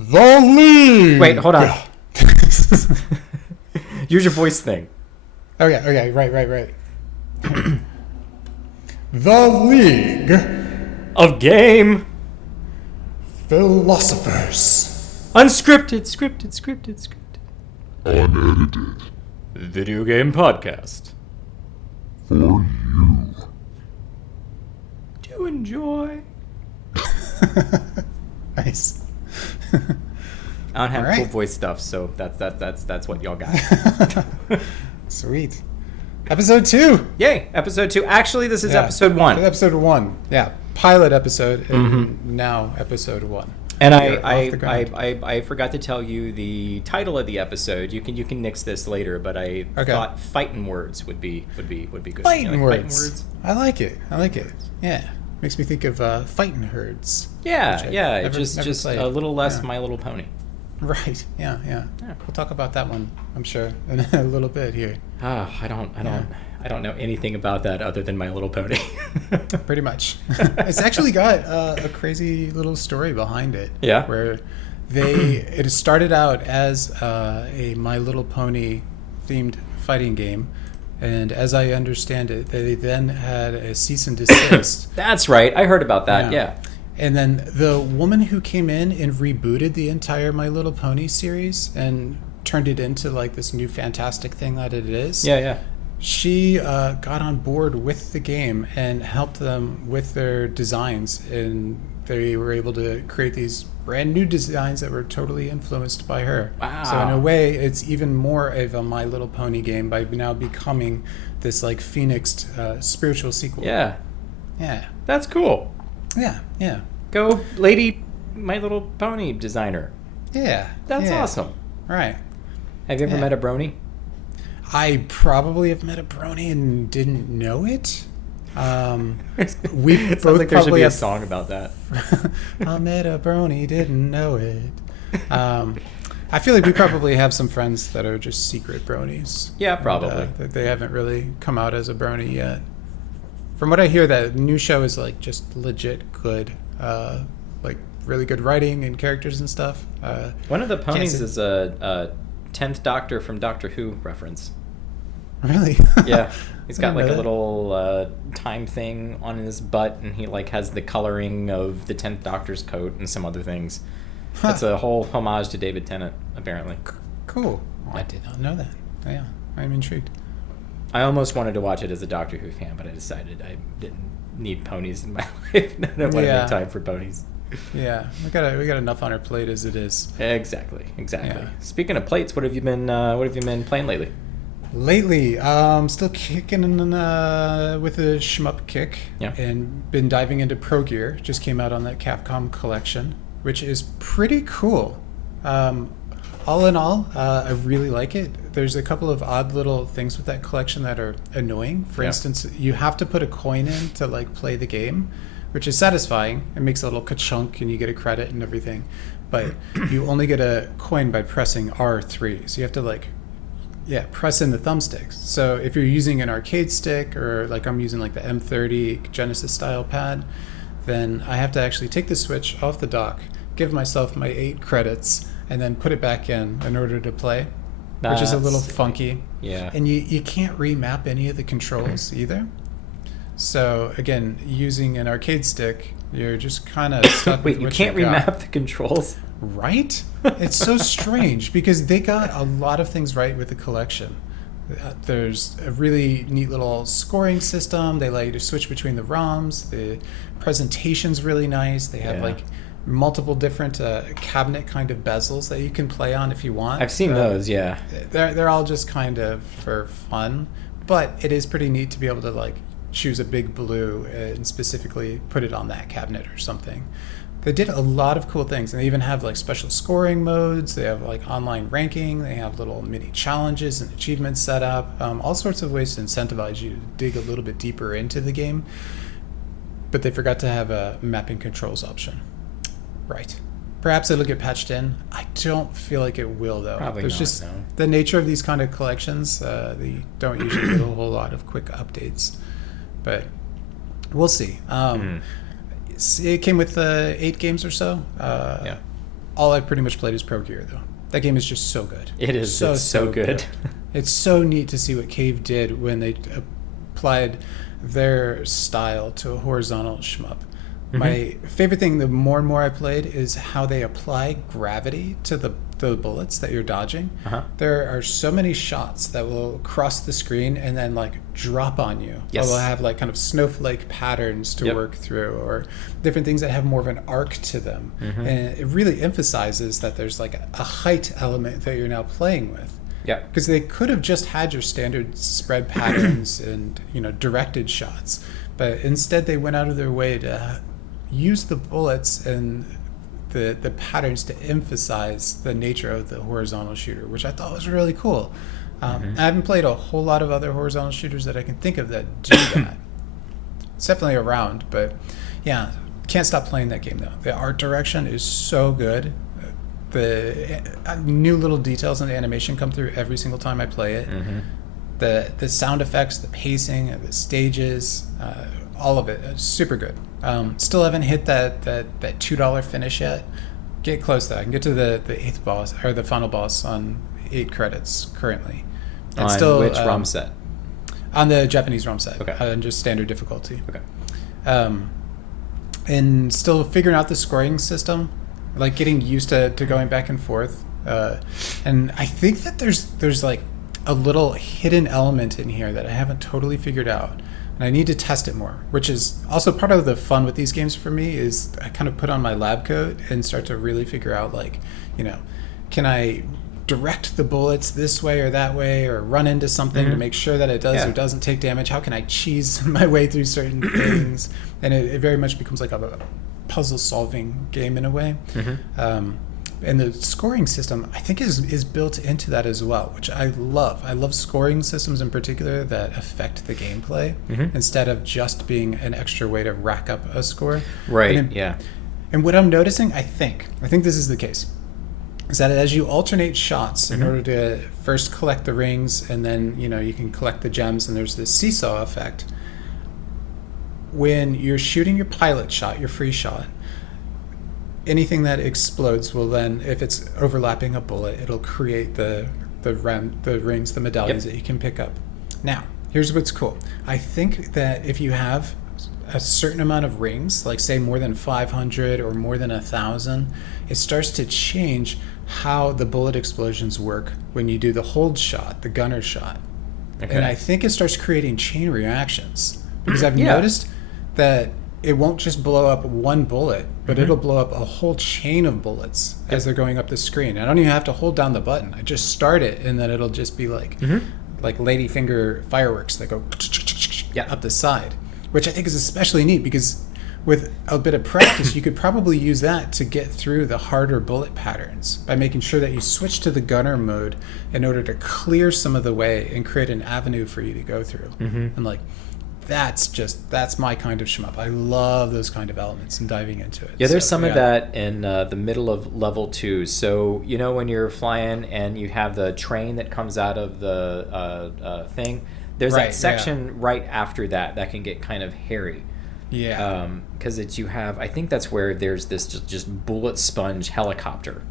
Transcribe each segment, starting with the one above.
The League! Wait, hold on. Use your voice thing. Okay, right. The League Of game. Philosophers. Unscripted, scripted. Unedited. Video game podcast. For you. Do enjoy. Nice. I don't have All right. cool voice stuff, so that's what y'all got. Sweet. Episode 2. Yay! Episode 2. Actually, this is Yeah. episode 1. Episode 1. Yeah. Pilot episode, and now episode 1. And You're off the ground. I forgot to tell you the title of the episode. You can nix this later, but I thought Fightn words would be good. Fighting You like words. I like it. Yeah. Makes me think of fighting herds. Yeah, Which yeah. never Just played. a little less Yeah. My Little Pony. Right. Yeah. We'll talk about that one, I'm sure, in a little bit here. I don't know anything about that other than My Little Pony. Pretty much. It's actually got a crazy little story behind it. Yeah. Where it started out as a My Little Pony themed fighting game. And as I understand it, they then had a cease and desist. That's right. I heard about that. Yeah. And then the woman who came in and rebooted the entire My Little Pony series and turned it into like this new fantastic thing that it is. Yeah. She got on board with the game and helped them with their designs, and they were able to create these brand new designs that were totally influenced by her. Wow. So in a way, it's even more of a My Little Pony game by now becoming this like phoenixed spiritual sequel. Yeah. Yeah. That's cool. Yeah. Go, lady, My Little Pony designer. Yeah. That's yeah. awesome. Right. Have you ever met a brony? I probably have met a brony and didn't know it. We It sounds both like there should probably be a have song about that. I met a brony, didn't know it. I feel like we probably have some friends that are just secret bronies. Yeah, probably. That they haven't really come out as a brony yet. From what I hear, that new show is like just legit good, like really good writing and characters and stuff. One of the ponies say- is a 10th Doctor from Doctor Who reference. Really? Yeah, he's got I didn't like know a that. little time thing on his butt, and he like has the coloring of the 10th Doctor's coat and some other things. Huh. It's a whole homage to David Tennant, apparently. Cool. Oh, I did not know that. Yeah, I'm intrigued. I almost wanted to watch it as a Doctor Who fan, but I decided I didn't need ponies in my life. I don't want to Yeah. make time for ponies. Yeah, we got enough on our plate as it is. Exactly. Yeah. Speaking of plates, what have you been playing lately? Lately, still kicking with a shmup kick, Yeah. and been diving into Pro Gear. Just came out on that Capcom collection, which is pretty cool. All in all, I really like it. There's a couple of odd little things with that collection that are annoying. For instance, you have to put a coin in to like play the game, which is satisfying. It makes a little ka-chunk and you get a credit and everything. But you only get a coin by pressing R3. So you have to press in the thumbsticks. So if you're using an arcade stick, or like I'm using like the M30 Genesis style pad, then I have to actually take the Switch off the dock, give myself my 8 credits, and then put it back in order to play, which is a little funky. Yeah. And you can't remap any of the controls either. So again, using an arcade stick, you're just kind of stuck Wait, with you what can't got. remap the controls? Right? It's so strange because they got a lot of things right with the collection. There's a really neat little scoring system. They allow you to switch between the ROMs. The presentation's really nice. They have like multiple different cabinet kind of bezels that you can play on if you want. I've seen those, yeah. They're all just kind of for fun, but it is pretty neat to be able to like choose a big blue and specifically put it on that cabinet or something. They did a lot of cool things, and they even have like special scoring modes. They have like online ranking. They have little mini challenges and achievements set up. All sorts of ways to incentivize you to dig a little bit deeper into the game. But they forgot to have a mapping controls option. Right. Perhaps it'll get patched in. I don't feel like it will, though. Probably There's not, just no. the nature of these kind of collections. They don't usually get a whole lot of quick updates, but we'll see. It came with 8 games or so. all I've pretty much played is Pro Gear, though. That game is just so good. It is. It's so good. It's so neat to see what Cave did when they applied their style to a horizontal shmup. Mm-hmm. My favorite thing, the more and more I played, is how they apply gravity to the bullets that you're dodging. Uh-huh. There are so many shots that will cross the screen and then like drop on you. Yes. They'll have like kind of snowflake patterns to work through, or different things that have more of an arc to them. Mm-hmm. And it really emphasizes that there's like a height element that you're now playing with. Yeah. Because they could have just had your standard spread patterns and, directed shots. But instead they went out of their way to use the bullets and the patterns to emphasize the nature of the horizontal shooter, which I thought was really cool. I haven't played a whole lot of other horizontal shooters that I can think of that do that. It's definitely around, but yeah, can't stop playing that game though. The art direction is so good. The new little details in the animation come through every single time I play it. The sound effects, the pacing, the stages, all of it is super good. Still haven't hit that $2 finish yet. Get close though. I can get to the 8th boss, or the final boss, on 8 credits currently. And on still, which ROM set? On the Japanese ROM set. Okay. On just standard difficulty. Okay. And still figuring out the scoring system, like getting used to going back and forth. And I think that there's like a little hidden element in here that I haven't totally figured out. And I need to test it more, which is also part of the fun with these games for me, is I kind of put on my lab coat and start to really figure out, like, can I direct the bullets this way or that way, or run into something to make sure that it does or doesn't take damage? How can I cheese my way through certain things? And it very much becomes like a puzzle-solving game in a way. And the scoring system, I think, is built into that as well, which I love. I love scoring systems in particular that affect the gameplay instead of just being an extra way to rack up a score. Right, And what I'm noticing, I think this is the case, is that as you alternate shots in order to first collect the rings, and then, you can collect the gems, and there's this seesaw effect. When you're shooting your pilot shot, your free shot, anything that explodes will then, if it's overlapping a bullet, it'll create the rings, the medallions that you can pick up. Now, here's what's cool. I think that if you have a certain amount of rings, like say more than 500 or more than 1,000, it starts to change how the bullet explosions work when you do the hold shot, the gunner shot. Okay. And I think it starts creating chain reactions, because I've noticed that it won't just blow up one bullet, but it'll blow up a whole chain of bullets as they're going up the screen. I don't even have to hold down the button. I just start it, and then it'll just be like ladyfinger fireworks that go up the side, which I think is especially neat, because with a bit of practice, you could probably use that to get through the harder bullet patterns by making sure that you switch to the gunner mode in order to clear some of the way and create an avenue for you to go through. And like, that's my kind of shmup. I love those kind of elements and diving into it. Yeah, there's some of that in the middle of level 2. So, when you're flying and you have the train that comes out of the thing, there's that section right after that can get kind of hairy. Yeah. Because I think that's where there's this just bullet sponge helicopter.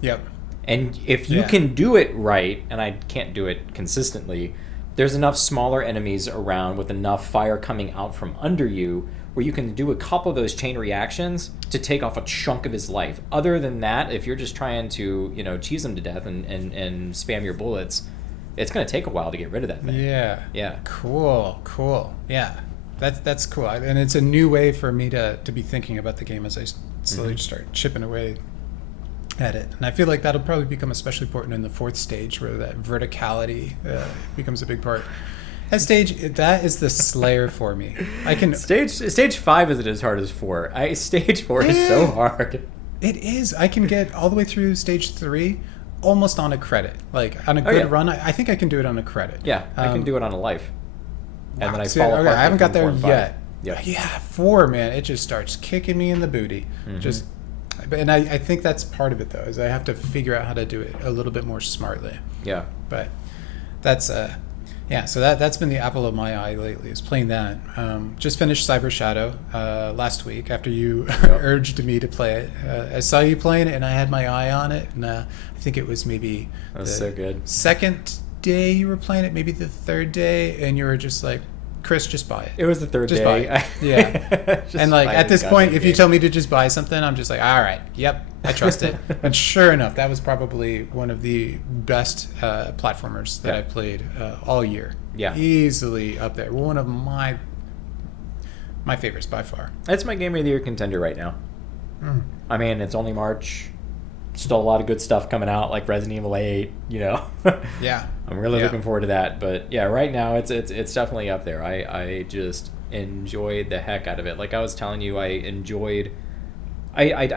Yep. And if you can do it right, and I can't do it consistently, there's enough smaller enemies around with enough fire coming out from under you where you can do a couple of those chain reactions to take off a chunk of his life. Other than that, if you're just trying to, cheese him to death and spam your bullets, it's going to take a while to get rid of that thing. Yeah. Yeah. Cool. Yeah. That's cool. And it's a new way for me to be thinking about the game as I slowly start chipping away at it. And I feel like that'll probably become especially important in the 4th stage, where that verticality becomes a big part. That stage, that is the slayer for me. I can stage 5 isn't as hard as 4. Stage 4 is so hard. It is. I can get all the way through stage 3 almost on a credit. Like on a good run, I think I can do it on a credit. Yeah, I can do it on a life. And then I fall apart. I haven't got there yet. Yeah, 4, man, it just starts kicking me in the booty. And I think that's part of it, though, is I have to figure out how to do it a little bit more smartly. Yeah. But that's Yeah, so that's been the apple of my eye lately, is playing that. Just finished Cyber Shadow last week after you urged me to play it. I saw you playing it, and I had my eye on it, and I think it was maybe That was so good. second day you were playing it, maybe the third day, and you were just like, Chris, just buy it. It was the third Just day. buy it. Yeah. And like at this point, if you tell me to just buy something, I'm just like, all right, yep, I trust it. And sure enough, that was probably one of the best platformers that I've played all year. Yeah. Easily up there. One of my favorites by far. That's my Game of the Year contender right now. Mm. I mean, it's only March. Still a lot of good stuff coming out, like Resident Evil 8, you know. Yeah. I'm really looking forward to that. But yeah, right now it's definitely up there. I just enjoyed the heck out of it. Like I was telling you, I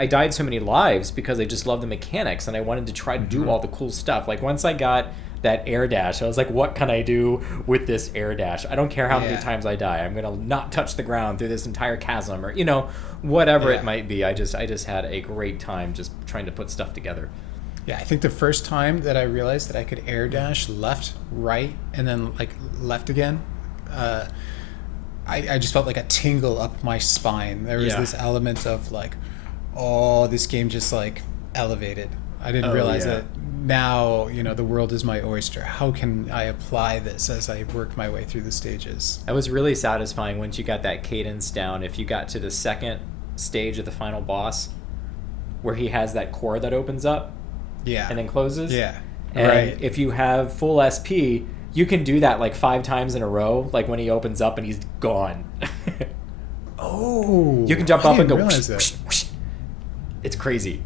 died so many lives because I just love the mechanics and I wanted to try to do all the cool stuff. Like once I got that air dash, I was like, what can I do with this air dash? I don't care how many times I die. I'm gonna not touch the ground through this entire chasm, or whatever it might be. I just had a great time just trying to put stuff together. Yeah, I think the first time that I realized that I could air dash left, right, and then like left again, I just felt like a tingle up my spine. There was this element of like, oh, this game just like elevated. I didn't realize that now, the world is my oyster. How can I apply this as I work my way through the stages? That was really satisfying once you got that cadence down. If you got to the second stage of the final boss, where he has that core that opens up and then closes. Yeah. And if you have full SP, you can do that like 5 times in a row, like when he opens up and he's gone. Oh. You can jump up and go. Realize that. It's crazy.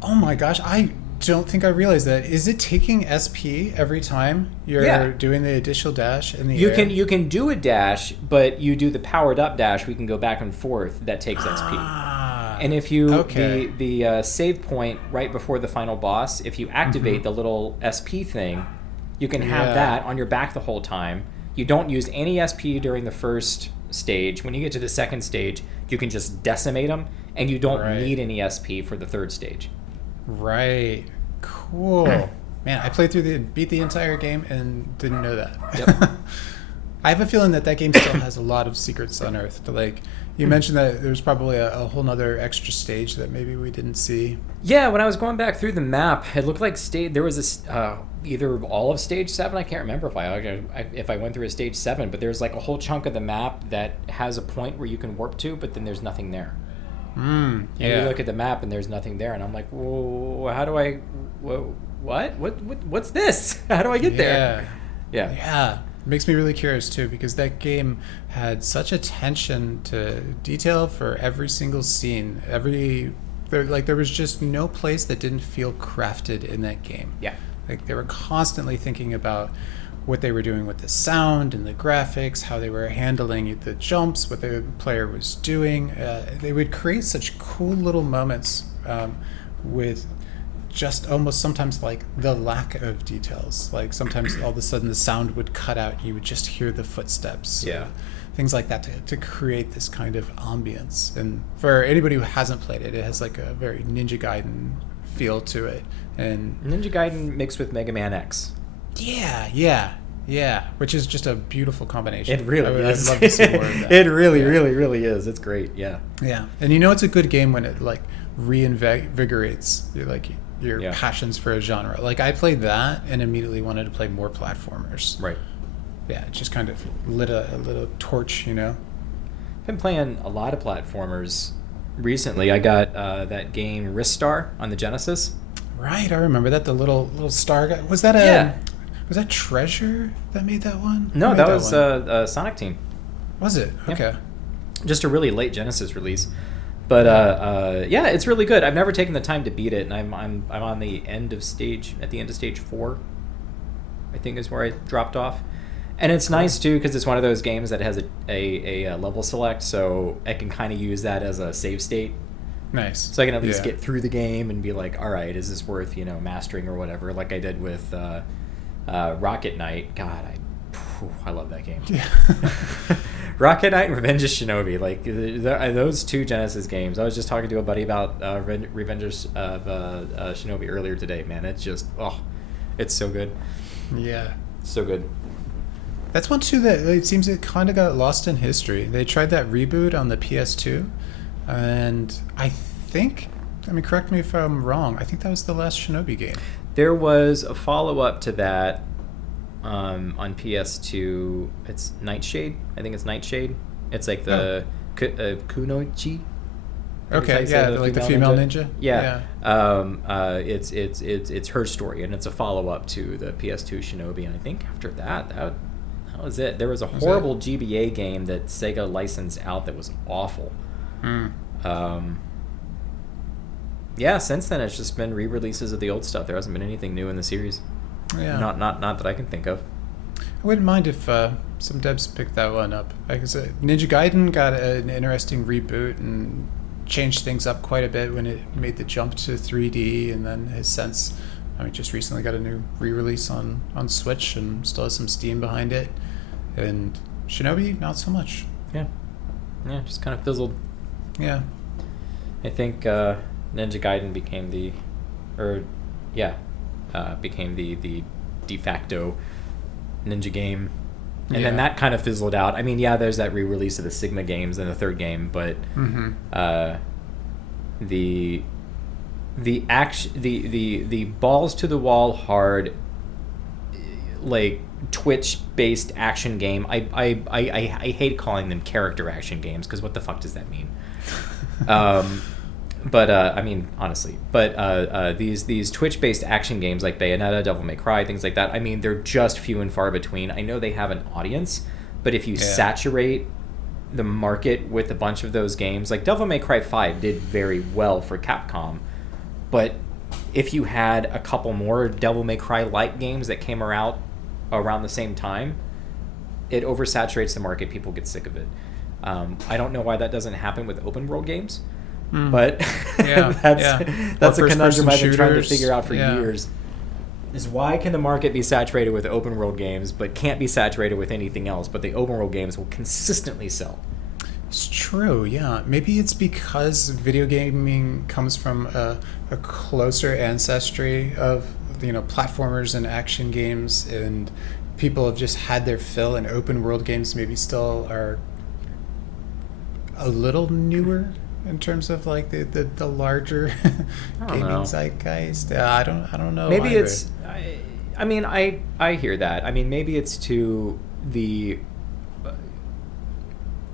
Oh my gosh, I don't think I realized that. Is it taking SP every time you're doing the additional dash in the air? You can do a dash, but you do the powered up dash. We can go back and forth. That takes SP. And if you the save point right before the final boss, if you activate the little SP thing, you can have that on your back the whole time. You don't use any SP during the first stage. When you get to the second stage, you can just decimate them, and you don't need any SP for the third stage. Right. Cool. Man, I played beat the entire game and didn't know that. Yep. I have a feeling that game still has a lot of secrets unearthed. Like, you mentioned that there's probably a whole nother extra stage that maybe we didn't see. Yeah, when I was going back through the map, it looked like there was this either all of stage 7. I can't remember if I went through a stage 7, but there's like a whole chunk of the map that has a point where you can warp to, but then there's nothing there. And you look at the map and there's nothing there, and I'm like, whoa, how do I? What's this? How do I get there? Yeah. It makes me really curious too, because that game had such attention to detail for every single scene. There was just no place that didn't feel crafted in that game. Yeah. Like they were constantly thinking about what they were doing with the sound and the graphics, how they were handling the jumps, what the player was doing. They would create such cool little moments with just almost sometimes like the lack of details. Like sometimes all of a sudden the sound would cut out and you would just hear the footsteps. Things like that to create this kind of ambience. And for anybody who hasn't played it, it has like a very Ninja Gaiden feel to it. And Ninja Gaiden mixed with Mega Man X. Yeah, which is just a beautiful combination. It really is. I'd love to see more of that. It really is. It's great. Yeah. And it's a good game when it like reinvigorates your passions for a genre. Like I played that and immediately wanted to play more platformers. Right. Yeah, it just kind of lit a little torch, I've been playing a lot of platformers recently. I got that game Ristar on the Genesis. Right, I remember that. The little star guy. Was that was that Treasure that made that one? No, that was Sonic Team. Was it? Okay. Just a really late Genesis release. But it's really good. I've never taken the time to beat it, and I'm on the end of stage 4. I think is where I dropped off. And it's nice too because it's one of those games that has a level select, so I can kind of use that as a save state. Nice. So I can at least get through the game and be like, all right, is this worth mastering or whatever? Like I did with Rocket Knight. God, I love that game. Yeah. Rocket Knight and Revenge of Shinobi, like those two Genesis games. I was just talking to a buddy about Revenge of Shinobi earlier today. Man, it's just it's so good. Yeah, so good. That's one too that it seems it kind of got lost in history. They tried that reboot on the PS2, and I think, I mean, correct me if I'm wrong, I think that was the last Shinobi game. There was a follow-up to that on PS2. It's Nightshade. I think it's Nightshade. It's like the Kunoichi. Okay, yeah, like the female ninja. Yeah. It's her story, and it's a follow-up to the PS2 Shinobi. And I think after that was it. There was a horrible GBA game that Sega licensed out that was awful. Yeah, since then it's just been re-releases of the old stuff. There hasn't been anything new in the series. Yeah. Not that I can think of. I wouldn't mind if some devs picked that one up. Like I said, Ninja Gaiden got an interesting reboot and changed things up quite a bit when it made the jump to 3D, and then has since, I mean, just recently got a new re-release on Switch and still has some steam behind it. And Shinobi, not so much. Yeah, just kind of fizzled. Yeah. I think Ninja Gaiden became the de facto ninja game, and then that kind of fizzled out. I mean, there's that re-release of the Sigma games in the third game, but the balls to the wall hard, like Twitch based action game. I hate calling them character action games, because what the fuck does that mean? But I mean, honestly, these Twitch-based action games like Bayonetta, Devil May Cry, things like that, I mean, they're just few and far between. I know they have an audience, but if you saturate the market with a bunch of those games, like Devil May Cry 5 did very well for Capcom, but if you had a couple more Devil May Cry-like games that came out around the same time, it oversaturates the market. People get sick of it. I don't know why that doesn't happen with open-world games. But that's a conundrum I've been trying to figure out for years. Is why can the market be saturated with open world games but can't be saturated with anything else, but the open world games will consistently sell? It's true, yeah. Maybe it's because video gaming comes from a closer ancestry of, platformers and action games, and people have just had their fill, and open world games maybe still are a little newer in terms of like the larger gaming zeitgeist. I don't know. Maybe either. It's. I mean, I hear that. I mean, maybe it's to the.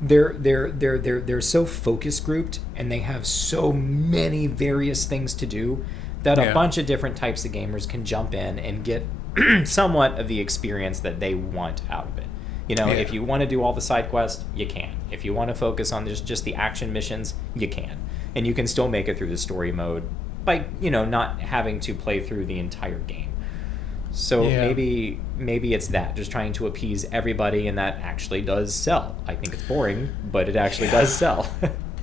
They're so focus grouped, and they have so many various things to do that a bunch of different types of gamers can jump in and get somewhat of the experience that they want out of it. If you want to do all the side quests, you can. If you want to focus on just the action missions, you can. And you can still make it through the story mode by, not having to play through the entire game. So maybe it's that, just trying to appease everybody, and that actually does sell. I think it's boring, but it actually does sell.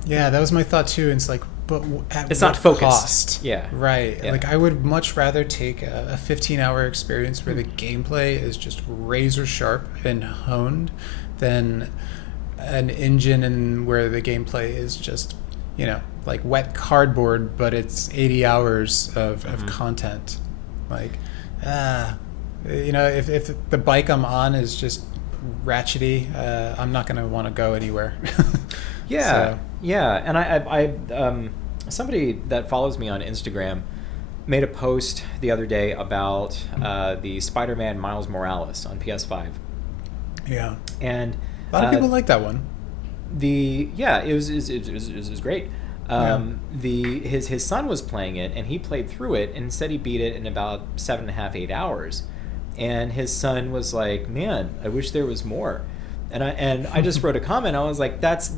Yeah, that was my thought too. It's like, but at it's what not focused. Cost? Yeah. Right. Yeah. Like, I would much rather take a 15-hour experience where the gameplay is just razor sharp and honed than an engine and where the gameplay is just, like wet cardboard, but it's 80 hours of content. Like, if the bike I'm on is just ratchety, I'm not going to want to go anywhere. Yeah, and I somebody that follows me on Instagram made a post the other day about the Spider-Man Miles Morales on PS5. Yeah, and a lot of people like that one. It was great. His son was playing it, and he played through it and said he beat it in about 7.5, 8 hours. And his son was like, "Man, I wish there was more." And I just wrote a comment. I was like, that's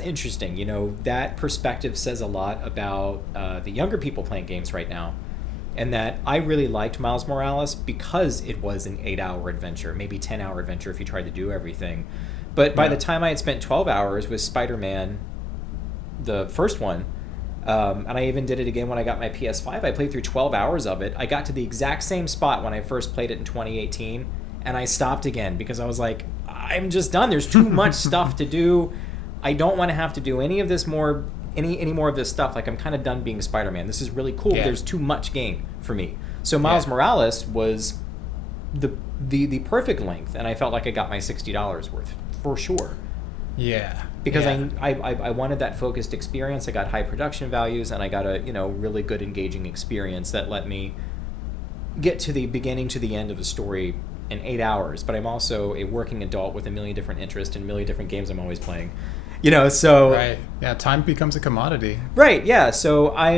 interesting. That perspective says a lot about the younger people playing games right now. And that I really liked Miles Morales because it was an 8-hour adventure, maybe 10-hour adventure if you tried to do everything. But by the time I had spent 12 hours with Spider-Man, the first one, and I even did it again when I got my PS5, I played through 12 hours of it. I got to the exact same spot when I first played it in 2018, and I stopped again because I was like, I'm just done. There's too much stuff to do. I don't want to have to do any of this more, any more of this stuff. Like, I'm kind of done being Spider-Man. This is really cool. But there's too much game for me. So Miles Morales was the perfect length, and I felt like I got my $60 worth for sure. Yeah. Because yeah. I wanted that focused experience. I got high production values, and I got a really good engaging experience that let me get to the beginning to the end of a story in 8 hours. But I'm also a working adult with a million different interests and a million different games I'm always playing. So right. Yeah, time becomes a commodity. Right. Yeah. So I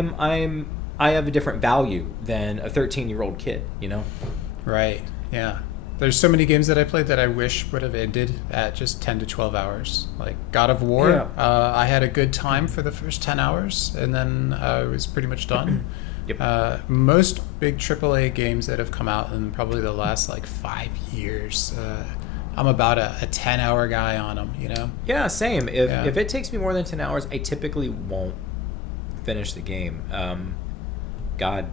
have a different value than a 13-year-old kid. Right. Yeah. There's so many games that I played that I wish would have ended at just 10 to 12 hours. Like God of War, Yeah. I had a good time for the first 10 hours, and then it was pretty much done. Yep. Most big AAA games that have come out in probably the last 5 years, I'm about a 10-hour guy on them, Yeah, same. If it takes me more than 10 hours, I typically won't finish the game. God,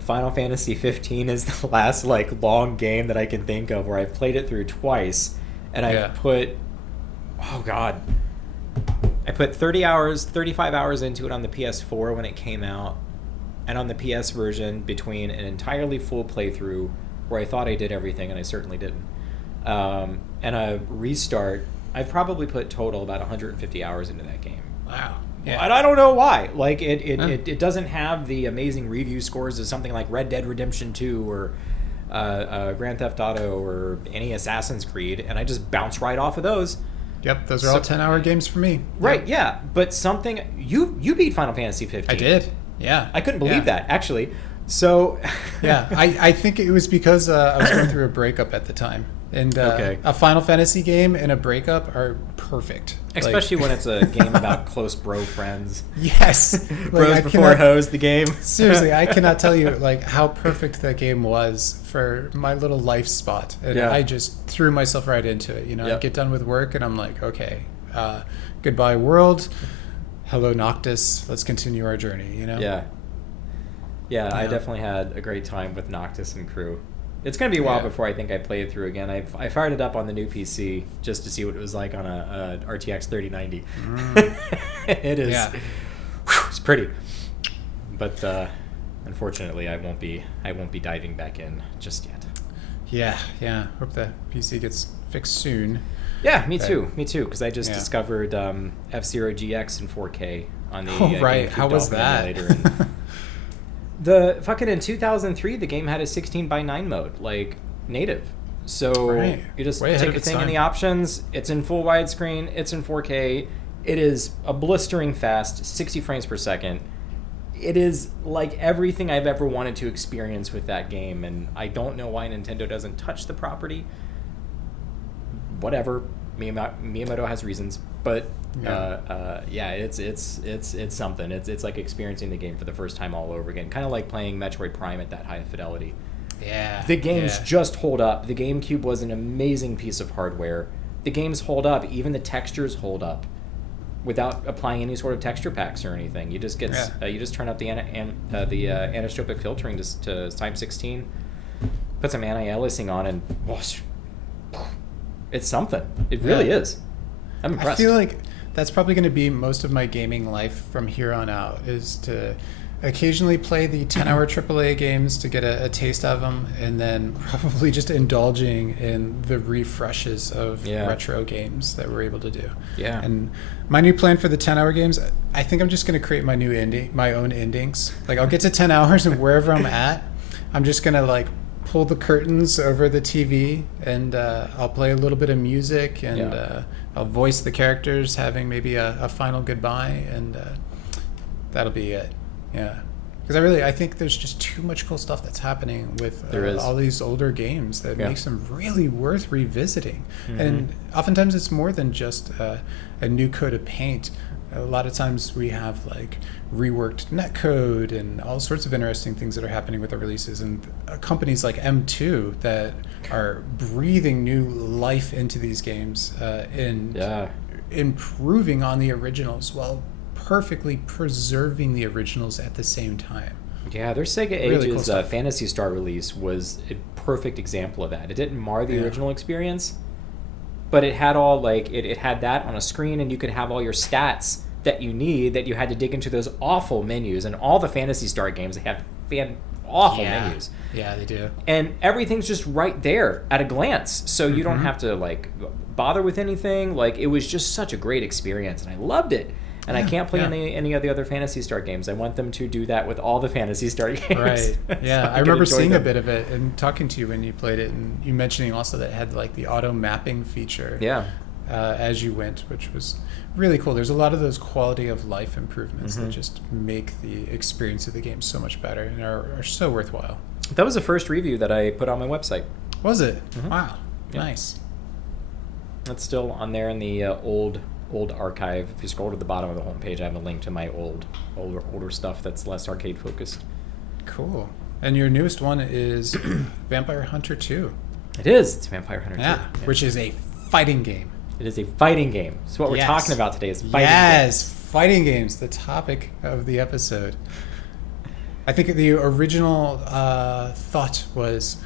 Final Fantasy 15 is the last long game that I can think of where I've played it through twice, and I put 35 hours into it on the PS4 when it came out, and on the PS version between an entirely full playthrough where I thought I did everything, and I certainly didn't, and a restart. I've probably put total about 150 hours into that game. Wow. Yeah. And I don't know why. It doesn't have the amazing review scores of something like Red Dead Redemption 2 or Grand Theft Auto or any Assassin's Creed, and I just bounce right off of those. Yep, those are all 10-hour games for me. Right, yeah. But something... You beat Final Fantasy 15. I did, yeah. I couldn't believe that, actually. So... yeah, I think it was because I was going through a breakup at the time. And a Final Fantasy game and a breakup are perfect. Especially when it's a game about close bro friends. Yes. Bros before hoes, the game. Seriously, I cannot tell you how perfect that game was for my little life spot. And I just threw myself right into it. I get done with work and I'm like, okay, goodbye world. Hello Noctis. Let's continue our journey, Yeah, I definitely had a great time with Noctis and crew. It's going to be a while before I think I play it through again. I fired it up on the new PC just to see what it was like on a RTX 3090. It is. Yeah. It's pretty. But unfortunately, I won't be diving back in just yet. Yeah. Hope the PC gets fixed soon. Yeah, me too. Because I just discovered F-Zero GX in 4K on the right. How was that? The fucking in 2003, the game had a 16:9 mode, native. So you just take a thing in the options. It's in full widescreen. It's in 4K. It is a blistering fast, 60 frames per second. It is like everything I've ever wanted to experience with that game, and I don't know why Nintendo doesn't touch the property. Whatever, Miyamoto has reasons, but it's something. It's like experiencing the game for the first time all over again, kind of like playing Metroid Prime at that high fidelity. Yeah, the games just hold up. The GameCube was an amazing piece of hardware. The games hold up. Even the textures hold up without applying any sort of texture packs or anything. You just you just turn up the anisotropic filtering to times 16, put some anti-aliasing on, and it's something. It really is. I'm impressed. I feel like that's probably going to be most of my gaming life from here on out, is to occasionally play the 10-hour AAA games to get a taste of them, and then probably just indulging in the refreshes of retro games that we're able to do. Yeah. And my new plan for the 10-hour games, I think I'm just going to create my own endings. I'll get to 10 hours, and wherever I'm at, I'm just going to pull the curtains over the TV, and I'll play a little bit of music, and I'll voice the characters having maybe a final goodbye, and that'll be it. Yeah, because I think there's just too much cool stuff that's happening with all these older games that makes them really worth revisiting. Mm-hmm. And oftentimes it's more than just a new coat of paint. A lot of times we have reworked netcode and all sorts of interesting things that are happening with the releases, and companies like M2 that are breathing new life into these games and improving on the originals while perfectly preserving the originals at the same time. Yeah, their Sega Really Ages cool Phantasy Star release was a perfect example of that. It didn't mar the original experience, but it had all it had that on a screen, and you could have all your stats that you need, that you had to dig into those awful menus. And all the Phantasy Star games, they have awful menus. Yeah, they do. And everything's just right there at a glance, so you don't have to like bother with anything. Like, it was just such a great experience, and I loved it. And I can't play any of the other Phantasy Star games. I want them to do that with all the Phantasy Star games. Right. Yeah, So I remember seeing a bit of it and talking to you when you played it, and you mentioning also that it had like the auto mapping feature. Yeah. As you went, which was really cool. There's a lot of those quality of life improvements that just make the experience of the game so much better and are so worthwhile. That was the first review that I put on my website. Was it? Mhm. Wow. Yeah. Nice. That's still on there in the old archive. If you scroll to the bottom of the homepage, I have a link to my older stuff that's less arcade focused. Cool. And your newest one is Vampire Hunter 2. It is. It's Vampire Hunter 2. Yeah, which is a fighting game. It is a fighting game. So what we're talking about today is fighting games. Fighting games, the topic of the episode. I think the original thought was,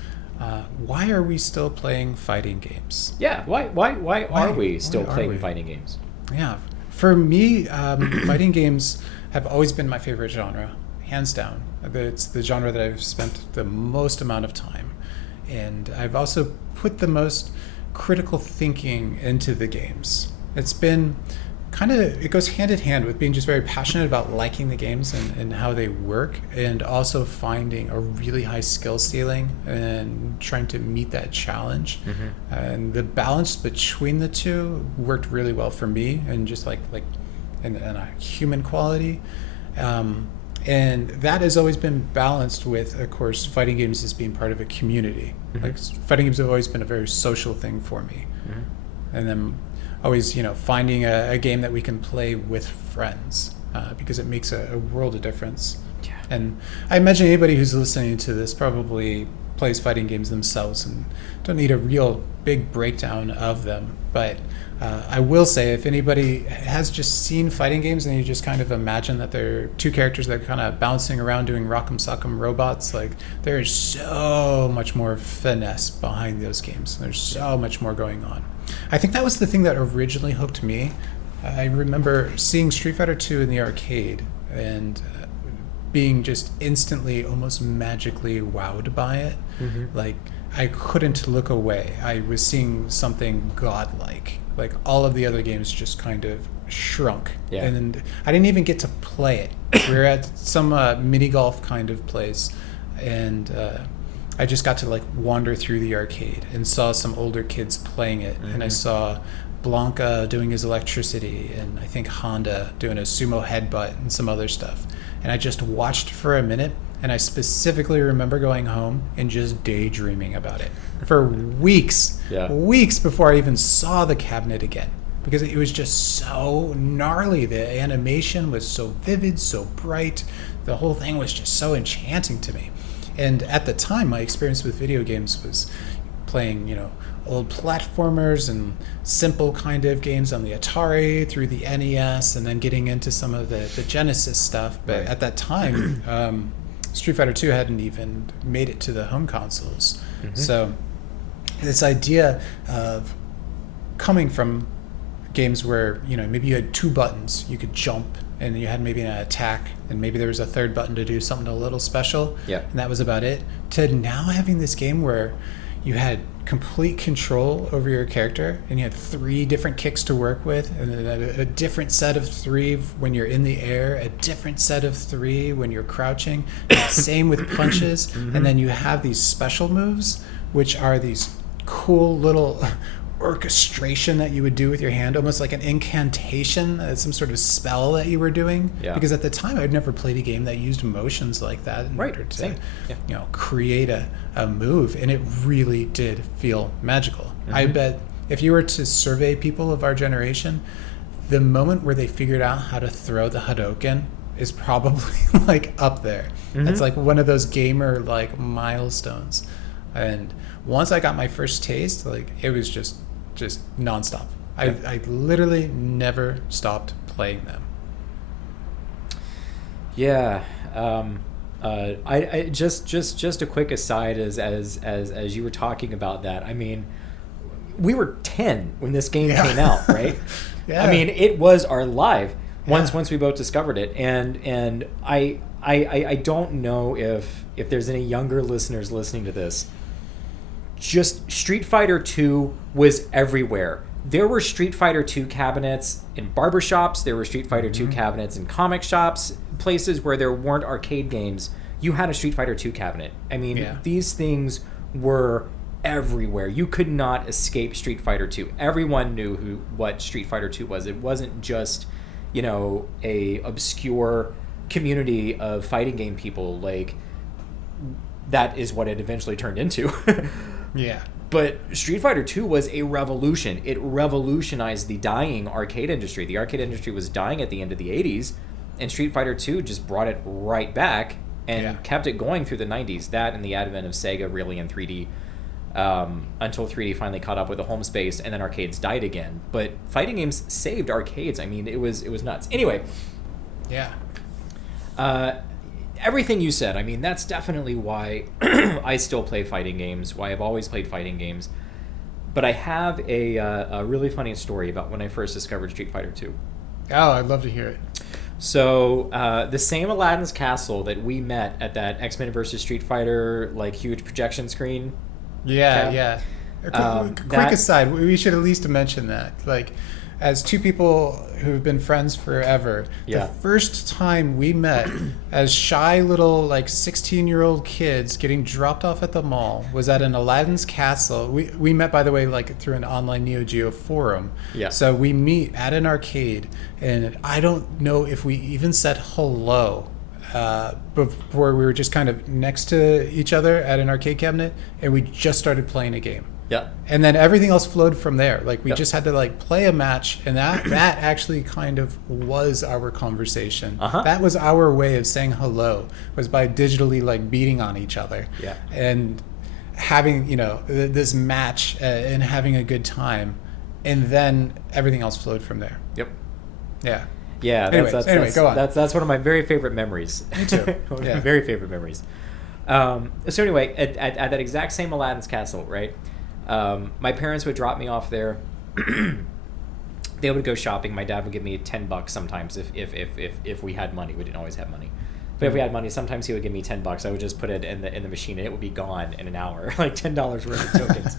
why are we still playing fighting games? Yeah. Why are we still playing fighting games? Yeah. For me, fighting games have always been my favorite genre, hands down. It's the genre that I've spent the most amount of time. And I've also put the most critical thinking into the games. It's been it goes hand in hand with being just very passionate about liking the games and how they work, and also finding a really high skill ceiling and trying to meet that challenge. And the balance between the two worked really well for me, and just like in a human quality. And that has always been balanced with, of course, fighting games as being part of a community. Like, fighting games have always been a very social thing for me. And then always, finding a game that we can play with friends, because it makes a world of difference. Yeah. And I imagine anybody who's listening to this probably plays fighting games themselves and don't need a real big breakdown of them. But I will say, if anybody has just seen fighting games and you just kind of imagine that they're two characters that are kind of bouncing around doing rock'em sock'em robots, like, there is so much more finesse behind those games. There's so much more going on. I think that was the thing that originally hooked me. I remember seeing Street Fighter 2 in the arcade and being just instantly, almost magically wowed by it. Like, I couldn't look away. I was seeing something godlike. Like, all of the other games just kind of shrunk. Yeah. And I didn't even get to play it. We were at some mini golf kind of place, and I just got to wander through the arcade and saw some older kids playing it. And I saw Blanca doing his electricity, and I think Honda doing a sumo headbutt and some other stuff. And I just watched for a minute, and I specifically remember going home and just daydreaming about it for weeks. Weeks before I even saw the cabinet again, because it was just so gnarly. The animation was so vivid, so bright. The whole thing was just so enchanting to me. And at the time, my experience with video games was playing, old platformers and simple kind of games on the Atari through the NES, and then getting into some of the Genesis stuff. But at that time, Street Fighter 2 hadn't even made it to the home consoles. So this idea of coming from games where, maybe you had two buttons, you could jump, and you had maybe an attack, and maybe there was a third button to do something a little special, and that was about it, to now having this game where you had complete control over your character, and you had 3 different kicks to work with, and then a different set of 3 when you're in the air, a different set of 3 when you're crouching, same with punches. And then you have these special moves, which are these cool little orchestration that you would do with your hand, almost like an incantation, some sort of spell that you were doing. Because at the time, I'd never played a game that used motions like that in order to create a move, and it really did feel magical. I bet if you were to survey people of our generation, the moment where they figured out how to throw the Hadouken is probably up there. It's like one of those gamer milestones. And once I got my first taste, it was just nonstop. I literally never stopped playing them. Yeah. I just a quick aside as you were talking about that. I mean, we were 10 when this game came out, right? I mean, it was our life once we both discovered it, and I don't know if there's any younger listeners listening to this. Just Street Fighter 2 was everywhere. There were Street Fighter 2 cabinets in barbershops. There were Street Fighter 2 cabinets in comic shops, places where there weren't arcade games. You had a Street Fighter 2 cabinet. I mean, these things were everywhere. You could not escape Street Fighter 2. Everyone knew what Street Fighter 2 was. It wasn't just, a obscure community of fighting game people. Like, that is what it eventually turned into. Yeah. But Street Fighter 2 was a revolution. It revolutionized the dying arcade industry. The arcade industry was dying at the end of the 80s, and Street Fighter 2 just brought it right back and kept it going through the 90s. That and the advent of Sega really in 3D, until 3D finally caught up with the home space, and then arcades died again. But fighting games saved arcades. I mean, it was nuts. Anyway. Yeah. Everything you said, I mean, that's definitely why I still play fighting games, why I've always played fighting games. But I have a really funny story about when I first discovered Street Fighter 2. Oh, I'd love to hear it. So, the same Aladdin's Castle that we met at that X-Men vs. Street Fighter, like, huge projection screen. Yeah. Quick aside, we should at least mention that. Like, as two people who've been friends forever, the first time we met as shy little, like, 16-year-old kids getting dropped off at the mall was at an Aladdin's Castle. We met, by the way, like, through an online Neo Geo forum. Yeah. So we meet at an arcade, and I don't know if we even said hello before we were just kind of next to each other at an arcade cabinet, and we just started playing a game. Yeah. And then everything else flowed from there. Like, we just had to, like, play a match, and that actually kind of was our conversation. That was our way of saying hello, was by digitally, like, beating on each other. Yeah. And having, this match and having a good time. And then everything else flowed from there. Yep. Yeah. Yeah. Anyway, go on. That's one of my very favorite memories. Me too. One of my very favorite memories. So anyway, at that exact same Aladdin's Castle, right? My parents would drop me off there. They would go shopping. My dad would give me $10 sometimes if we had money. We didn't always have money, but if we had money, sometimes he would give me $10. I would just put it in the machine, and it would be gone in an hour, like $10 worth of tokens.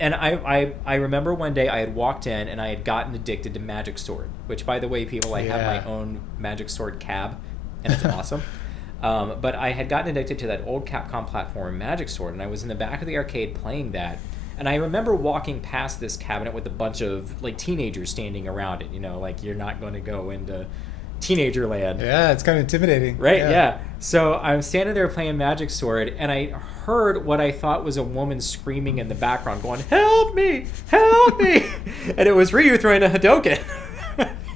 And I remember one day I had walked in and I had gotten addicted to Magic Sword, which, by the way, people, I have my own Magic Sword cab, and it's awesome. But I had gotten addicted to that old Capcom platform, Magic Sword, and I was in the back of the arcade playing that. And I remember walking past this cabinet with a bunch of, like, teenagers standing around it. Like, you're not going to go into teenager land. Yeah, it's kind of intimidating. Right, yeah. So I'm standing there playing Magic Sword, and I heard what I thought was a woman screaming in the background, going, "Help me! Help me!" And it was Ryu throwing a Hadouken.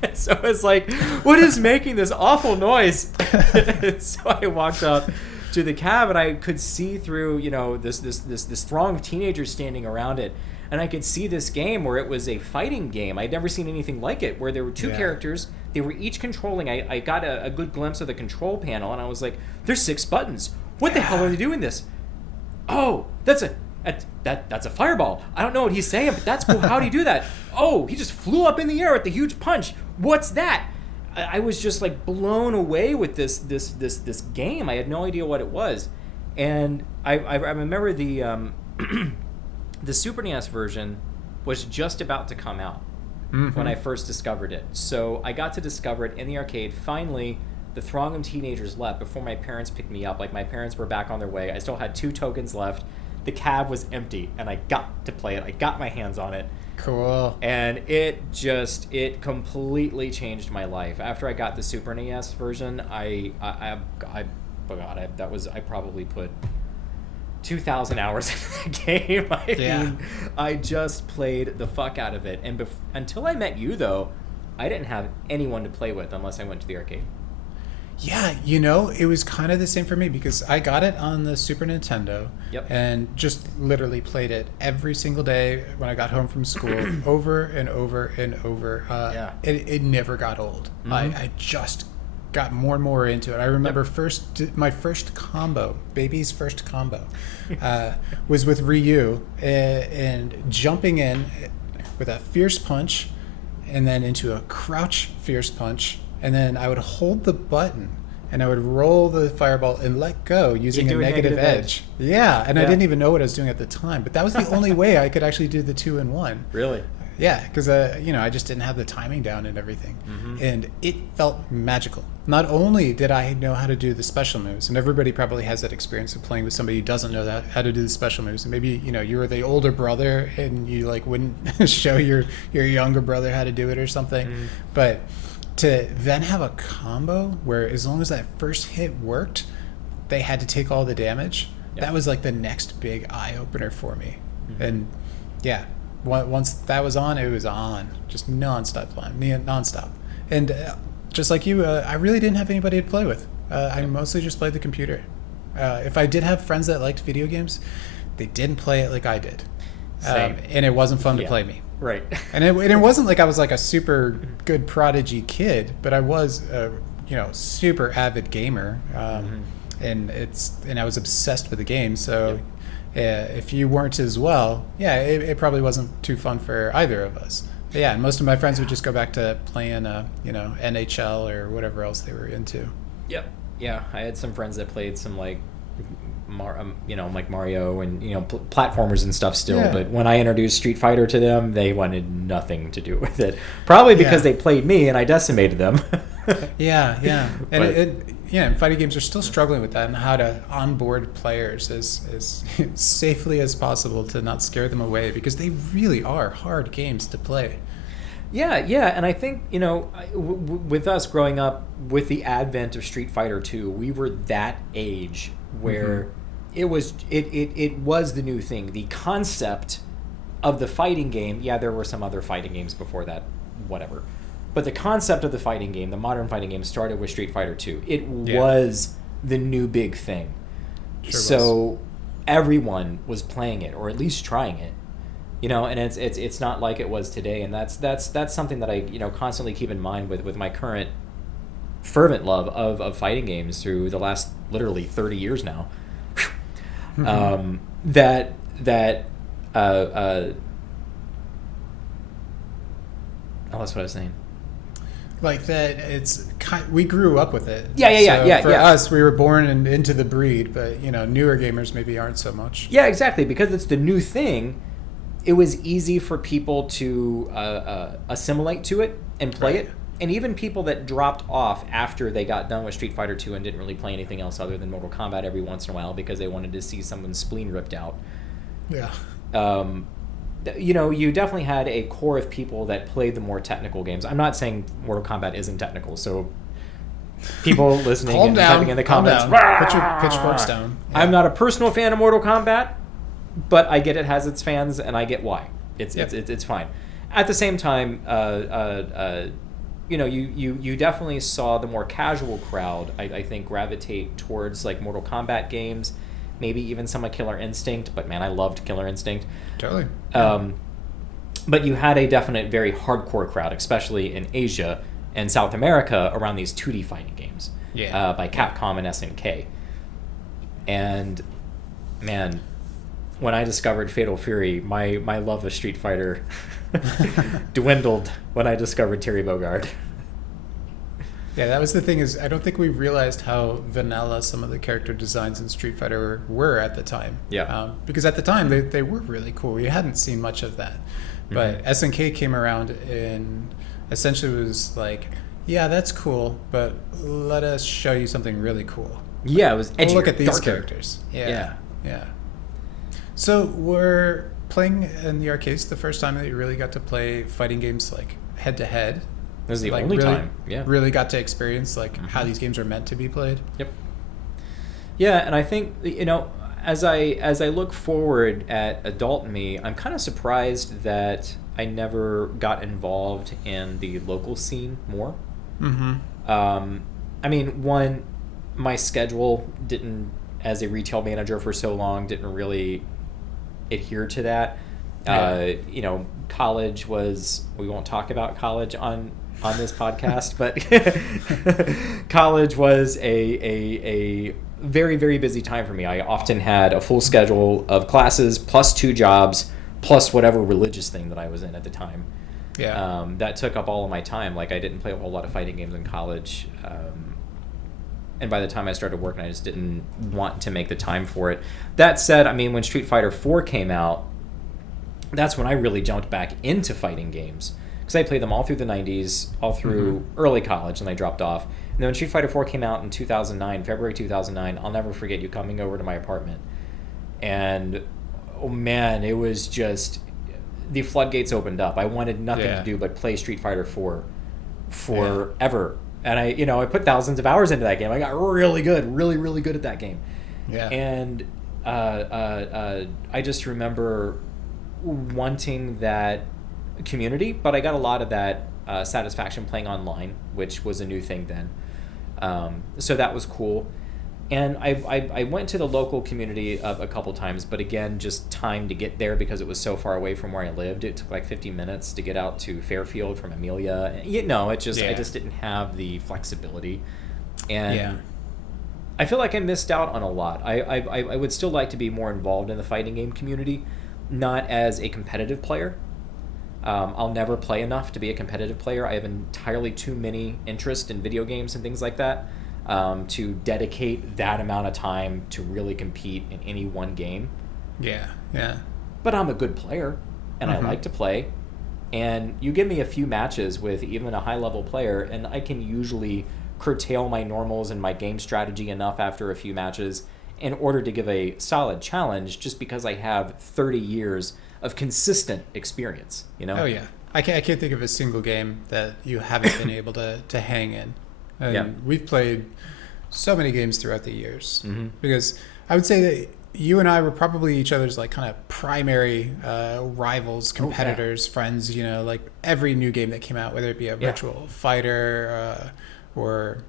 And so I was like, what is making this awful noise? And so I walked up to the cab, and I could see through, this throng of teenagers standing around it. And I could see this game where it was a fighting game. I'd never seen anything like it, where there were two characters. They were each controlling. I got a good glimpse of the control panel, and I was like, there's 6 buttons. What the hell are they doing this? Oh, that's a fireball. I don't know what he's saying, but that's cool. How do you do that? Oh, he just flew up in the air with the huge punch. What's that? I was just, like, blown away with this game. I had no idea what it was. And I remember the the Super NES version was just about to come out when I first discovered it. So I got to discover it in the arcade. Finally, the throng of teenagers left before my parents picked me up. Like, my parents were back on their way. I still had 2 tokens left. The cab was empty, and I got to play it. I got my hands on it. Cool. And it completely changed my life. After I got the Super NES version, I probably put 2,000 hours into the game. I mean, I just played the fuck out of it. And until I met you, though, I didn't have anyone to play with unless I went to the arcade. Yeah, it was kind of the same for me, because I got it on the Super Nintendo and just literally played it every single day when I got home from school, over and over and over. It never got old. I just got more and more into it. I remember my first combo, baby's first combo, was with Ryu and jumping in with a fierce punch and then into a crouch fierce punch. And then I would hold the button and I would roll the fireball and let go using a do a negative negative edge. Yeah, and I Yeah. didn't even know what I was doing at the time, but that was the only way I could actually do the 2-in-1. Really? Yeah, because I just didn't have the timing down and everything, and it felt magical. Not only did I know how to do the special moves, and everybody probably has that experience of playing with somebody who doesn't know how to do the special moves, and maybe you were the older brother and you like wouldn't show your younger brother how to do it or something, but to then have a combo where as long as that first hit worked, they had to take all the damage. Yep. That was like the next big eye opener for me, and yeah. Once that was on, it was on, just nonstop. And just like you, I really didn't have anybody to play with. I mostly just played the computer. If I did have friends that liked video games, they didn't play it like I did. Same. And it wasn't fun to play me. Right. And it wasn't like I was like a super good prodigy kid, but I was a super avid gamer. And I was obsessed with the game, so. Yep. If you weren't as well, it probably wasn't too fun for either of us. But yeah, most of my friends would just go back to playing, NHL or whatever else they were into. Yep. Yeah, I had some friends that played some like Mario and platformers and stuff still. Yeah. But when I introduced Street Fighter to them, they wanted nothing to do with it. Probably because they played me and I decimated them. Yeah. And fighting games are still struggling with that and how to onboard players as safely as possible to not scare them away, because they really are hard games to play. Yeah, and I think, with us growing up with the advent of Street Fighter 2, we were that age where it was the new thing. The concept of the fighting game, there were some other fighting games before that, whatever. But the concept of the fighting game, the modern fighting game, started with Street Fighter 2. It was the new big thing. So everyone was playing it, or at least trying it. And it's not like it was today, and that's something that I constantly keep in mind with my current fervent love of fighting games through the last literally 30 years now. Oh, that's what I was saying. Like that, we grew up with it. Yeah. For us, we were born into the breed, but newer gamers maybe aren't so much. Yeah, exactly. Because it's the new thing, it was easy for people to assimilate to it and play it. And even people that dropped off after they got done with Street Fighter 2 and didn't really play anything else other than Mortal Kombat every once in a while because they wanted to see someone's spleen ripped out. Yeah. You definitely had a core of people that played the more technical games. I'm not saying Mortal Kombat isn't technical, so people listening and typing in the comments, put your pitchforks down. Yeah. I'm not a personal fan of Mortal Kombat, but I get it has its fans, and I get why. It's fine. At the same time, you definitely saw the more casual crowd, I think, gravitate towards like Mortal Kombat games. Maybe even some of Killer Instinct, but man, I loved Killer Instinct. Totally. But you had a definite, very hardcore crowd, especially in Asia and South America, around these 2D fighting games by Capcom and SNK. And man, when I discovered Fatal Fury, my love of Street Fighter dwindled when I discovered Terry Bogard. Yeah, that was the thing, is I don't think we realized how vanilla some of the character designs in Street Fighter were at the time. Yeah. Because at the time, they were really cool. We hadn't seen much of that. But SNK came around and essentially was like, yeah, that's cool, but let us show you something really cool. Yeah, it was edgier, look at these darker characters. Yeah. So we're playing in the arcades the first time that you really got to play fighting games like head-to-head. It was the only time, really got to experience how these games are meant to be played. Yep. Yeah, and I think as I look forward at adult me, I'm kind of surprised that I never got involved in the local scene more. I mean, one, my schedule didn't, as a retail manager for so long, didn't really adhere to that. College was, we won't talk about college on this podcast, but college was a very, very busy time for me. I often had a full schedule of classes plus 2 jobs plus whatever religious thing that I was in at the time. That took up all of my time. Like, I didn't play a whole lot of fighting games in college. And by the time I started working, I just didn't want to make the time for it. That said, I mean, when Street Fighter 4 came out, that's when I really jumped back into fighting games. Because I played them all through the 90s, all through early college, and I dropped off. And then when Street Fighter 4 came out in 2009, February 2009, I'll never forget you coming over to my apartment. And, oh man, it was just... the floodgates opened up. I wanted nothing to do but play Street Fighter 4 forever. And I put thousands of hours into that game. I got really good at that game. Yeah. And I just remember wanting that community, but I got a lot of that satisfaction playing online, which was a new thing then. So that was cool. And I went to the local community a couple times, but again, just time to get there because it was so far away from where I lived. It took like 50 minutes to get out to Fairfield from Amelia. I just didn't have the flexibility. And I feel like I missed out on a lot. I would still like to be more involved in the fighting game community, not as a competitive player. I'll never play enough to be a competitive player. I have entirely too many interests in video games and things like that. To dedicate that amount of time to really compete in any one game. Yeah. But I'm a good player, and I like to play. And you give me a few matches with even a high-level player, and I can usually curtail my normals and my game strategy enough after a few matches in order to give a solid challenge just because I have 30 years of consistent experience, Oh, yeah. I can't think of a single game that you haven't been able to hang in. And we've played so many games throughout the years because I would say that you and I were probably each other's like kind of primary rivals, competitors, friends, like every new game that came out, whether it be a virtual fighter or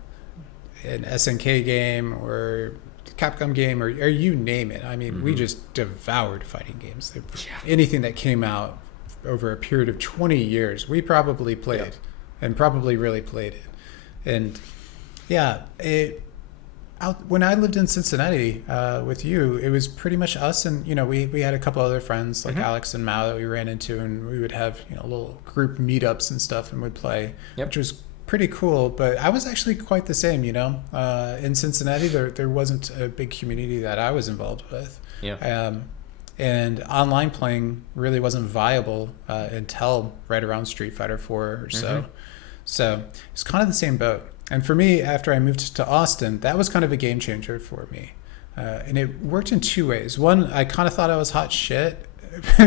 an SNK game or Capcom game or you name it. I mean, we just devoured fighting games. Anything that came out over a period of 20 years, we probably played and probably really played it. And when I lived in Cincinnati with you, it was pretty much us, and we had a couple other friends like Alex and Mao that we ran into, and we would have little group meetups and stuff, and would play, which was pretty cool. But I was actually quite the same, in Cincinnati. There wasn't a big community that I was involved with, and online playing really wasn't viable until right around Street Fighter 4 or so. So it's kind of the same boat. And for me, after I moved to Austin, that was kind of a game changer for me. And it worked in two ways. One, I kind of thought I was hot shit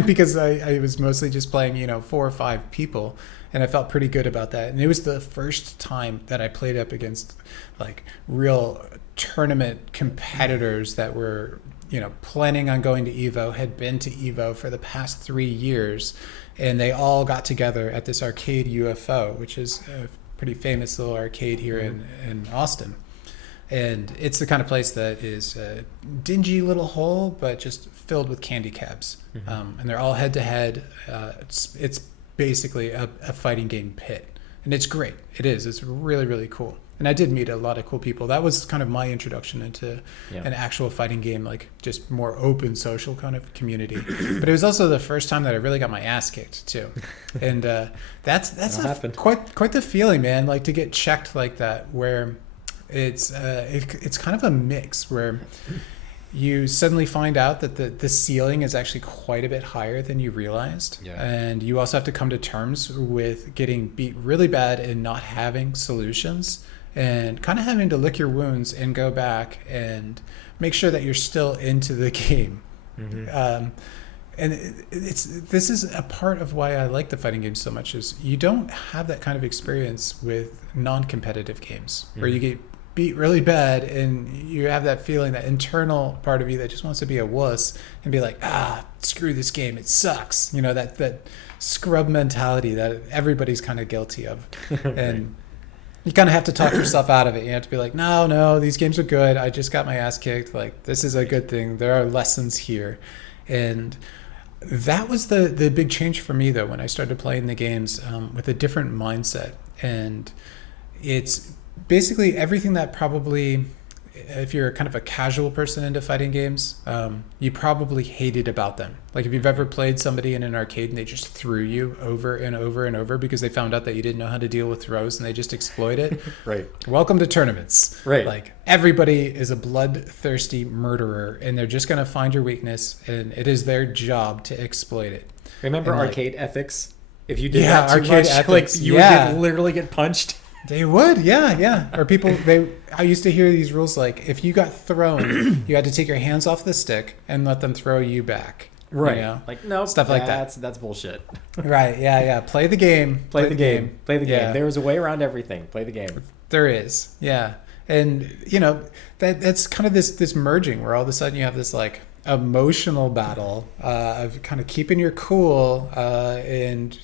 because I was mostly just playing, 4 or 5 people. And I felt pretty good about that. And it was the first time that I played up against like real tournament competitors that were, planning on going to EVO, had been to EVO for the past 3 years. And they all got together at this arcade UFO, which is a pretty famous little arcade here in Austin. And it's the kind of place that is a dingy little hole, but just filled with candy cabs. And they're all head-to-head. It's basically a fighting game pit. And it's great. It is. It's really, really cool. And I did meet a lot of cool people. That was kind of my introduction into an actual fighting game, like just more open social kind of community. But it was also the first time that I really got my ass kicked too. And that's quite the feeling, man. Like to get checked like that, where it's kind of a mix where you suddenly find out that the ceiling is actually quite a bit higher than you realized. And you also have to come to terms with getting beat really bad and not having solutions, and kind of having to lick your wounds and go back and make sure that you're still into the game. And this is a part of why I like the fighting games so much, is you don't have that kind of experience with non-competitive games where you get beat really bad and you have that feeling, that internal part of you that just wants to be a wuss and be like, screw this game, it sucks. That scrub mentality that everybody's kind of guilty of. And you kind of have to talk yourself out of it. You have to be like, no, these games are good. I just got my ass kicked. Like, this is a good thing. There are lessons here. And that was the big change for me, though, when I started playing the games with a different mindset. And it's basically everything that probably if you're kind of a casual person into fighting games, you probably hated about them. Like if you've ever played somebody in an arcade and they just threw you over and over and over because they found out that you didn't know how to deal with throws and they just exploit it. Right. Welcome to tournaments. Right. Like everybody is a bloodthirsty murderer and they're just going to find your weakness and it is their job to exploit it. Remember And, like, arcade ethics? If you did Yeah, that too arcade much, ethics, like you yeah. would literally get punched. They would, yeah. Or people, I used to hear these rules like if you got thrown, you had to take your hands off the stick and let them throw you back. Right. You know? Like, no, Stuff like that. That's bullshit. Right, yeah. Play the game. Play the game. Play the game. Yeah. There is a way around everything. Play the game. There is, yeah. And, you know, that's kind of this merging where all of a sudden you have this like emotional battle of kind of keeping your cool and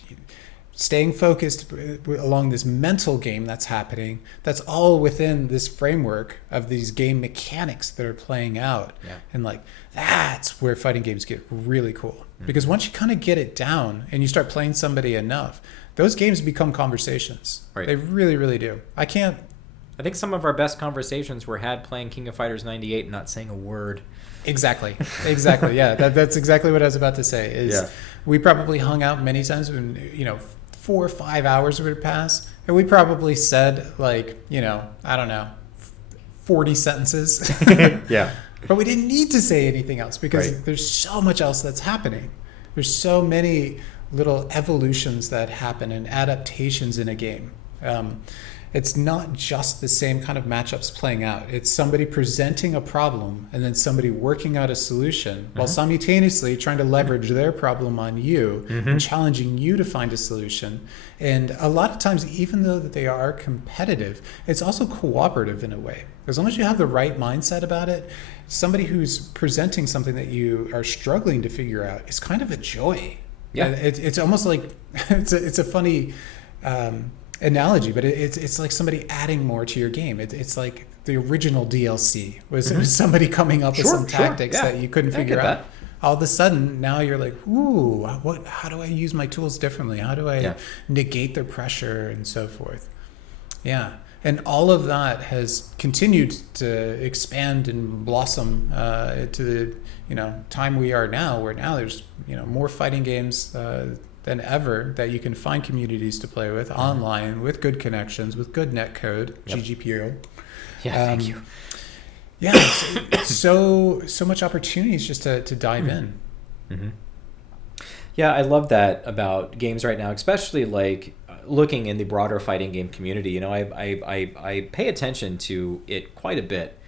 staying focused along this mental game that's happening. That's all within this framework of these game mechanics that are playing out. Yeah. And like, that's where fighting games get really cool. Because once you kind of get it down and you start playing somebody enough, those games become conversations. Right. They really, really do. I think some of our best conversations were had playing King of Fighters 98 and not saying a word. Exactly. Yeah, that's exactly what I was about to say. Is we probably hung out many times when 4 or 5 hours would pass, and we probably said like I don't know 40 sentences. Yeah. But we didn't need to say anything else because Right. there's so much else that's happening. There's so many little evolutions that happen and adaptations in a game. It's not just the same kind of matchups playing out. It's somebody presenting a problem and then somebody working out a solution while simultaneously trying to leverage their problem on you and challenging you to find a solution. And a lot of times, even though that they are competitive, it's also cooperative in a way. As long as you have the right mindset about it, somebody who's presenting something that you are struggling to figure out is kind of a joy. Yeah. It's almost like it's a funny analogy, but it's like somebody adding more to your game. It's like the original DLC was somebody coming up with some tactics yeah. that you couldn't I figure get out. that. All of a sudden, now you're like, ooh, how do I use my tools differently? How do I negate their pressure and so forth? Yeah. And all of that has continued to expand and blossom to the time we are now, where now there's more fighting games than ever that you can find communities to play with online with good connections, with good net code, GGPO. Yeah, thank you. Yeah, it's so much opportunities just to dive in. Mm-hmm. Yeah, I love that about games right now, especially like looking in the broader fighting game community. I pay attention to it quite a bit,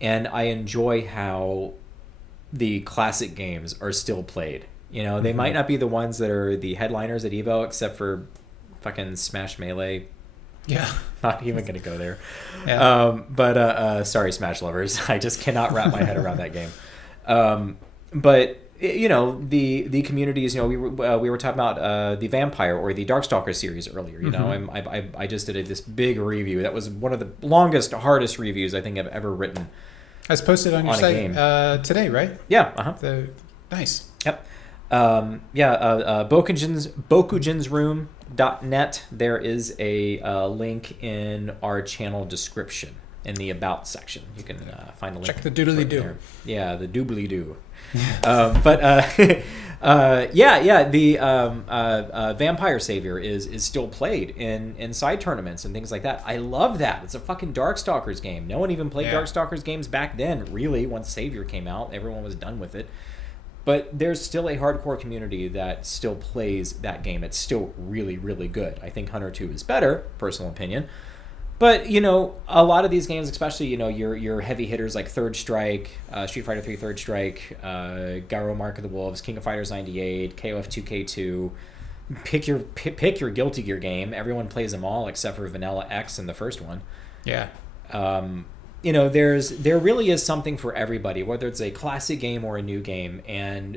and I enjoy how the classic games are still played. They might not be the ones that are the headliners at Evo, except for fucking Smash Melee. Yeah. Not even going to go there. Yeah. But sorry, Smash lovers. I just cannot wrap my head around that game. But the communities. We were talking about the Vampire or the Darkstalker series earlier. I just did this big review. That was one of the longest, hardest reviews I think I've ever written. I was posted on your site today, right? Yeah. Uh-huh. Nice. Yep. Bokujinsroom.net. There is a link in our channel description in the About section. You can find a link. Check the doodly-doo. Yeah, the doobly-doo. The Vampire Savior is still played in side tournaments and things like that. I love that. It's a fucking Darkstalkers game. No one even played Darkstalkers games back then, really. Once Savior came out, everyone was done with it. But there's still a hardcore community that still plays that game. It's still really, really good. I think Hunter 2 is better, personal opinion. But, a lot of these games, especially, your heavy hitters like Third Strike, Street Fighter 3 Third Strike, Gyro Mark of the Wolves, King of Fighters 98, KOF 2K2, pick your Guilty Gear game. Everyone plays them all except for Vanilla X in the first one. Yeah. There really is something for everybody, whether it's a classic game or a new game. And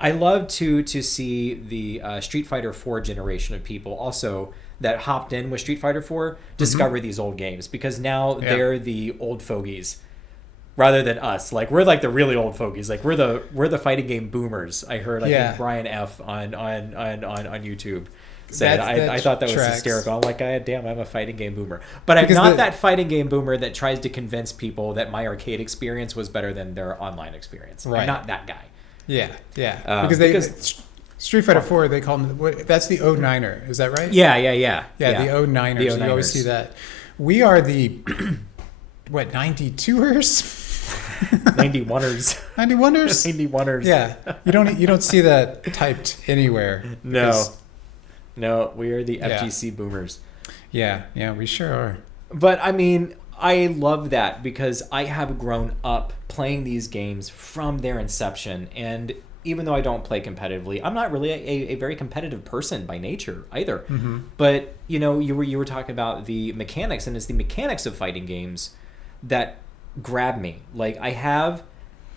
I love to see the Street Fighter 4 generation of people also that hopped in with Street Fighter 4 discover these old games, because now they're the old fogies rather than us. Like, we're like the really old fogies. Like, we're the fighting game boomers. I heard Brian F on YouTube. said. I thought that was tracks. hysterical. I'm like, damn, I'm a fighting game boomer. But I'm Because not that fighting game boomer that tries to convince people that my arcade experience was better than their online experience. Right. I'm not that guy. Yeah. Because Street Fighter 4, they call them, that's the 09er, is that right? Yeah. Yeah, the 09ers. The 09ers. You always see that. We are the, 92ers? 91ers. 91ers? 91ers. Yeah. You don't see that typed anywhere. No, we are the FGC boomers. Yeah, we sure are. But I mean, I love that because I have grown up playing these games from their inception, and even though I don't play competitively, I'm not really a very competitive person by nature either. Mm-hmm. But you were talking about the mechanics, and it's the mechanics of fighting games that grab me. Like, I have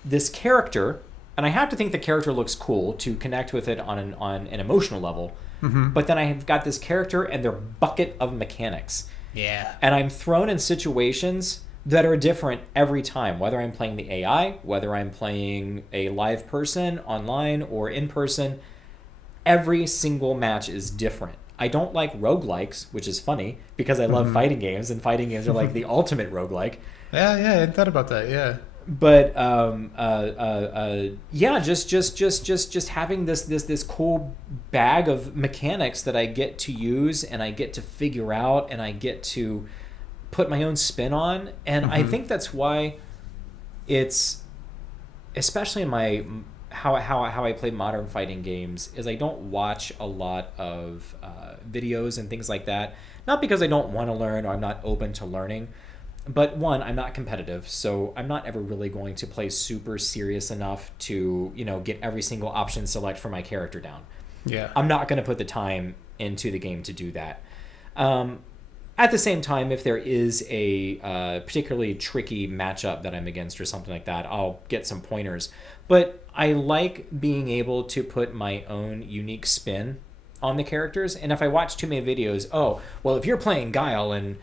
this character, and I have to think the character looks cool to connect with it on an emotional level. Mm-hmm. But then I have got this character and their bucket of mechanics. Yeah. And I'm thrown in situations that are different every time, whether I'm playing the AI, whether I'm playing a live person online or in person. Every single match is different. I don't like roguelikes, which is funny because I love fighting games, and fighting games are like the ultimate roguelike. Yeah, I hadn't thought about that. Yeah. But just having this cool bag of mechanics that I get to use and I get to figure out and I get to put my own spin on, and I think that's why it's, especially in my how I play modern fighting games, is I don't watch a lot of videos and things like that. Not because I don't want to learn or I'm not open to learning. But one, I'm not competitive, so I'm not ever really going to play super serious enough to, get every single option select for my character down. Yeah. I'm not going to put the time into the game to do that. At the same time, if there is a particularly tricky matchup that I'm against or something like that, I'll get some pointers. But I like being able to put my own unique spin on the characters. And if I watch too many videos, if you're playing Guile and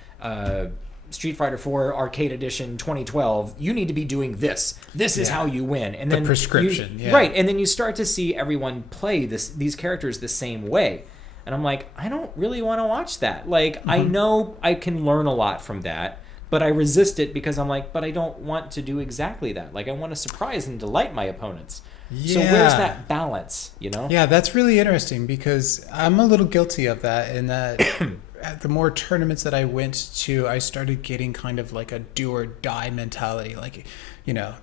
Street Fighter 4 Arcade Edition 2012, you need to be doing this. This is how you win. And then the prescription. Right. And then you start to see everyone play these characters the same way. And I'm like, I don't really want to watch that. Like, I know I can learn a lot from that, but I resist it because I'm like, but I don't want to do exactly that. Like, I want to surprise and delight my opponents. Yeah. So where's that balance, Yeah, that's really interesting because I'm a little guilty of that in that the more tournaments that I went to, I started getting kind of like a do or die mentality. Like,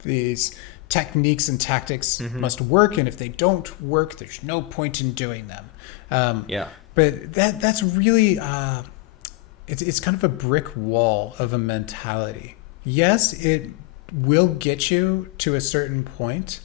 these techniques and tactics must work, and if they don't work, there's no point in doing them. But that's really it's kind of a brick wall of a mentality. Yes, it will get you to a certain point,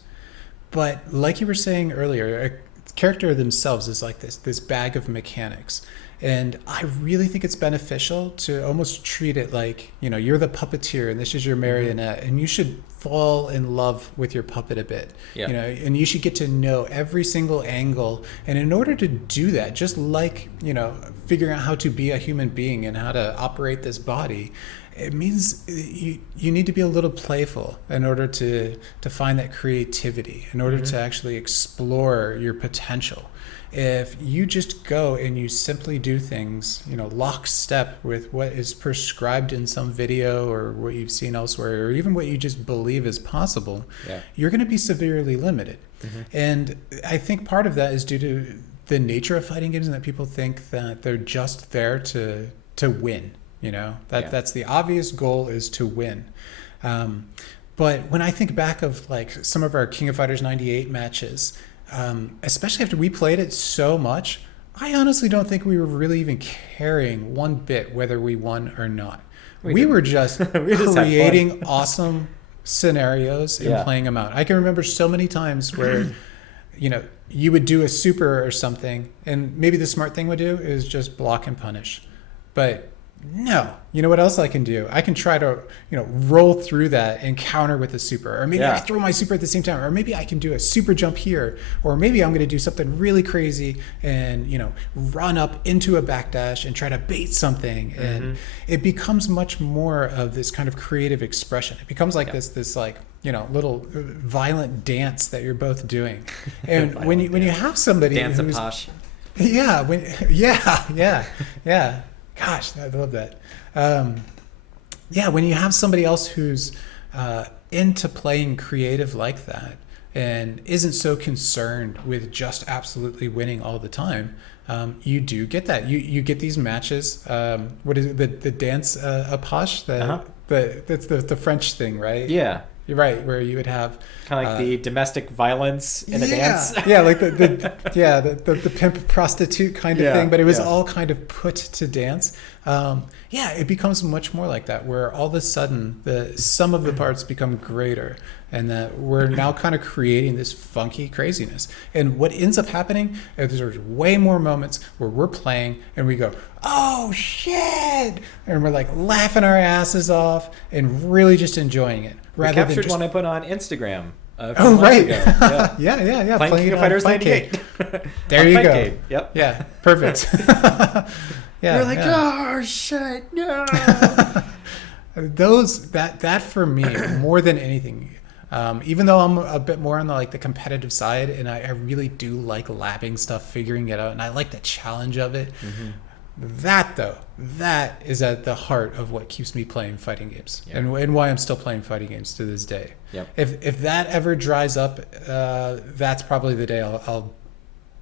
but like you were saying earlier, a character themselves is like this bag of mechanics. And I really think it's beneficial to almost treat it like, you're the puppeteer and this is your marionette, and you should fall in love with your puppet a bit. Yeah. And you should get to know every single angle. And in order to do that, just like, figuring out how to be a human being and how to operate this body, it means you need to be a little playful in order to find that creativity, in order to actually explore your potential. If you just go and you simply do things, lockstep with what is prescribed in some video or what you've seen elsewhere, or even what you just believe is possible, you're going to be severely limited. And I think part of that is due to the nature of fighting games, and that people think that they're just there to win. That's the obvious goal, is to win. But when I think back of like some of our King of Fighters 98 matches, especially after we played it so much, I honestly don't think we were really even caring one bit whether we won or not. We were just creating awesome scenarios and playing them out. I can remember so many times where, you would do a super or something, and maybe the smart thing would do is just block and punish. But no, you know what else I can do? I can try to, roll through that and counter with a super, or maybe I throw my super at the same time, or maybe I can do a super jump here, or maybe I'm going to do something really crazy and, run up into a backdash and try to bait something. And it becomes much more of this kind of creative expression. It becomes like this like, little violent dance that you're both doing. And when you have somebody Dance who's, Posh. Yeah. Gosh, I love that. Yeah, when you have somebody else who's into playing creative like that and isn't so concerned with just absolutely winning all the time, you do get that. You get these matches. What is it? The dance apache? That's the French thing, right? Yeah. You're right, where you would have kind of like the domestic violence in a dance. Yeah, like the pimp prostitute kind of thing, but it was all kind of put to dance. It becomes much more like that, where all of a sudden the sum of the parts become greater, and that we're now kind of creating this funky craziness. And what ends up happening is there's way more moments where we're playing and we go, oh shit, and we're like laughing our asses off and really just enjoying it. We captured one I put on Instagram. Oh, right. Ago. Yeah. Playing King of Fighters 98. There you go. Yep. Yeah, perfect. You're like, oh, shit, no. That for me, more than anything, even though I'm a bit more on the competitive side, and I really do like lapping stuff, figuring it out, and I like the challenge of it. Mm-hmm. That is at the heart of what keeps me playing fighting games, and why I'm still playing fighting games to this day. Yep. If that ever dries up, that's probably the day I'll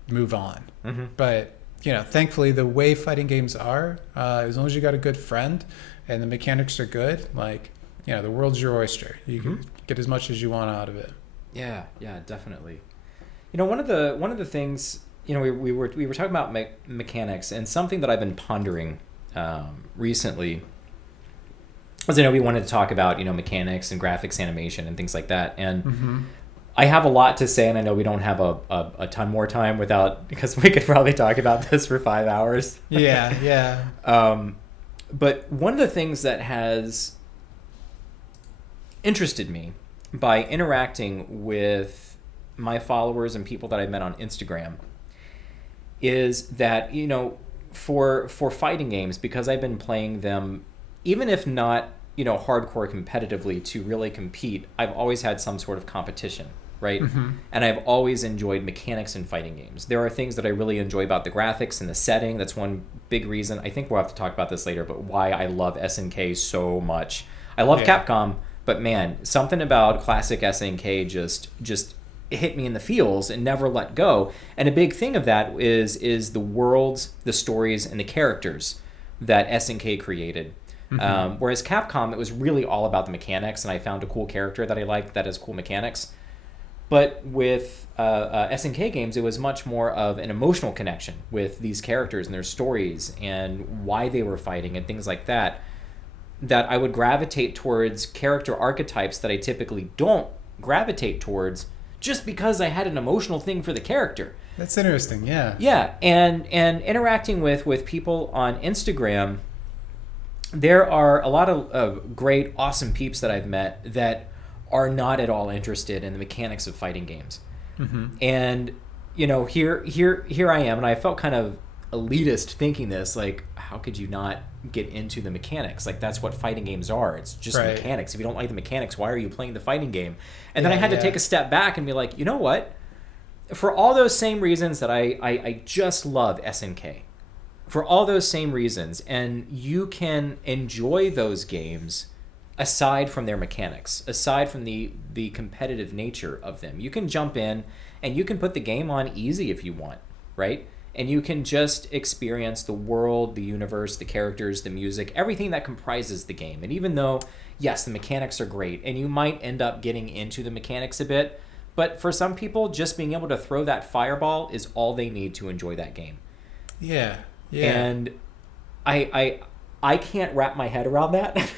move on. Mm-hmm. But thankfully, the way fighting games are, as long as you got a good friend and the mechanics are good, the world's your oyster. You can get as much as you want out of it. Yeah, definitely. One of the things. We were talking about mechanics, and something that I've been pondering recently, as I know we wanted to talk about mechanics and graphics, animation, and things like that. And I have a lot to say, and I know we don't have a ton more time because we could probably talk about this for 5 hours. Yeah. But one of the things that has interested me by interacting with my followers and people that I've met on Instagram is that, for fighting games, because I've been playing them, even if not, hardcore competitively to really compete, I've always had some sort of competition, right? Mm-hmm. And I've always enjoyed mechanics in fighting games. There are things that I really enjoy about the graphics and the setting. That's one big reason. I think we'll have to talk about this later, but why I love SNK so much. I love Capcom, but man, something about classic SNK just hit me in the feels and never let go. And a big thing of that is the worlds, the stories, and the characters that SNK created. Mm-hmm. Whereas Capcom, it was really all about the mechanics, and I found a cool character that I liked that has cool mechanics. But with SNK games, it was much more of an emotional connection with these characters and their stories and why they were fighting and things like that, that I would gravitate towards character archetypes that I typically don't gravitate towards, just because I had an emotional thing for the character. That's interesting, yeah. Yeah, and interacting with people on Instagram, there are a lot of great, awesome peeps that I've met that are not at all interested in the mechanics of fighting games. Mm-hmm. And, here I am, and I felt kind of elitist thinking this, how could you not get into the mechanics? That's what fighting games are. It's just mechanics. If you don't like the mechanics, why are you playing the fighting game? And then I had to take a step back and be like, you know what? For all those same reasons that I just love SNK, for all those same reasons, and you can enjoy those games aside from their mechanics, aside from the competitive nature of them. You can jump in and you can put the game on easy if you want, right? And you can just experience the world, the universe, the characters, the music, everything that comprises the game. And even though, yes, the mechanics are great, and you might end up getting into the mechanics a bit, but for some people, just being able to throw that fireball is all they need to enjoy that game. Yeah. And I can't wrap my head around that.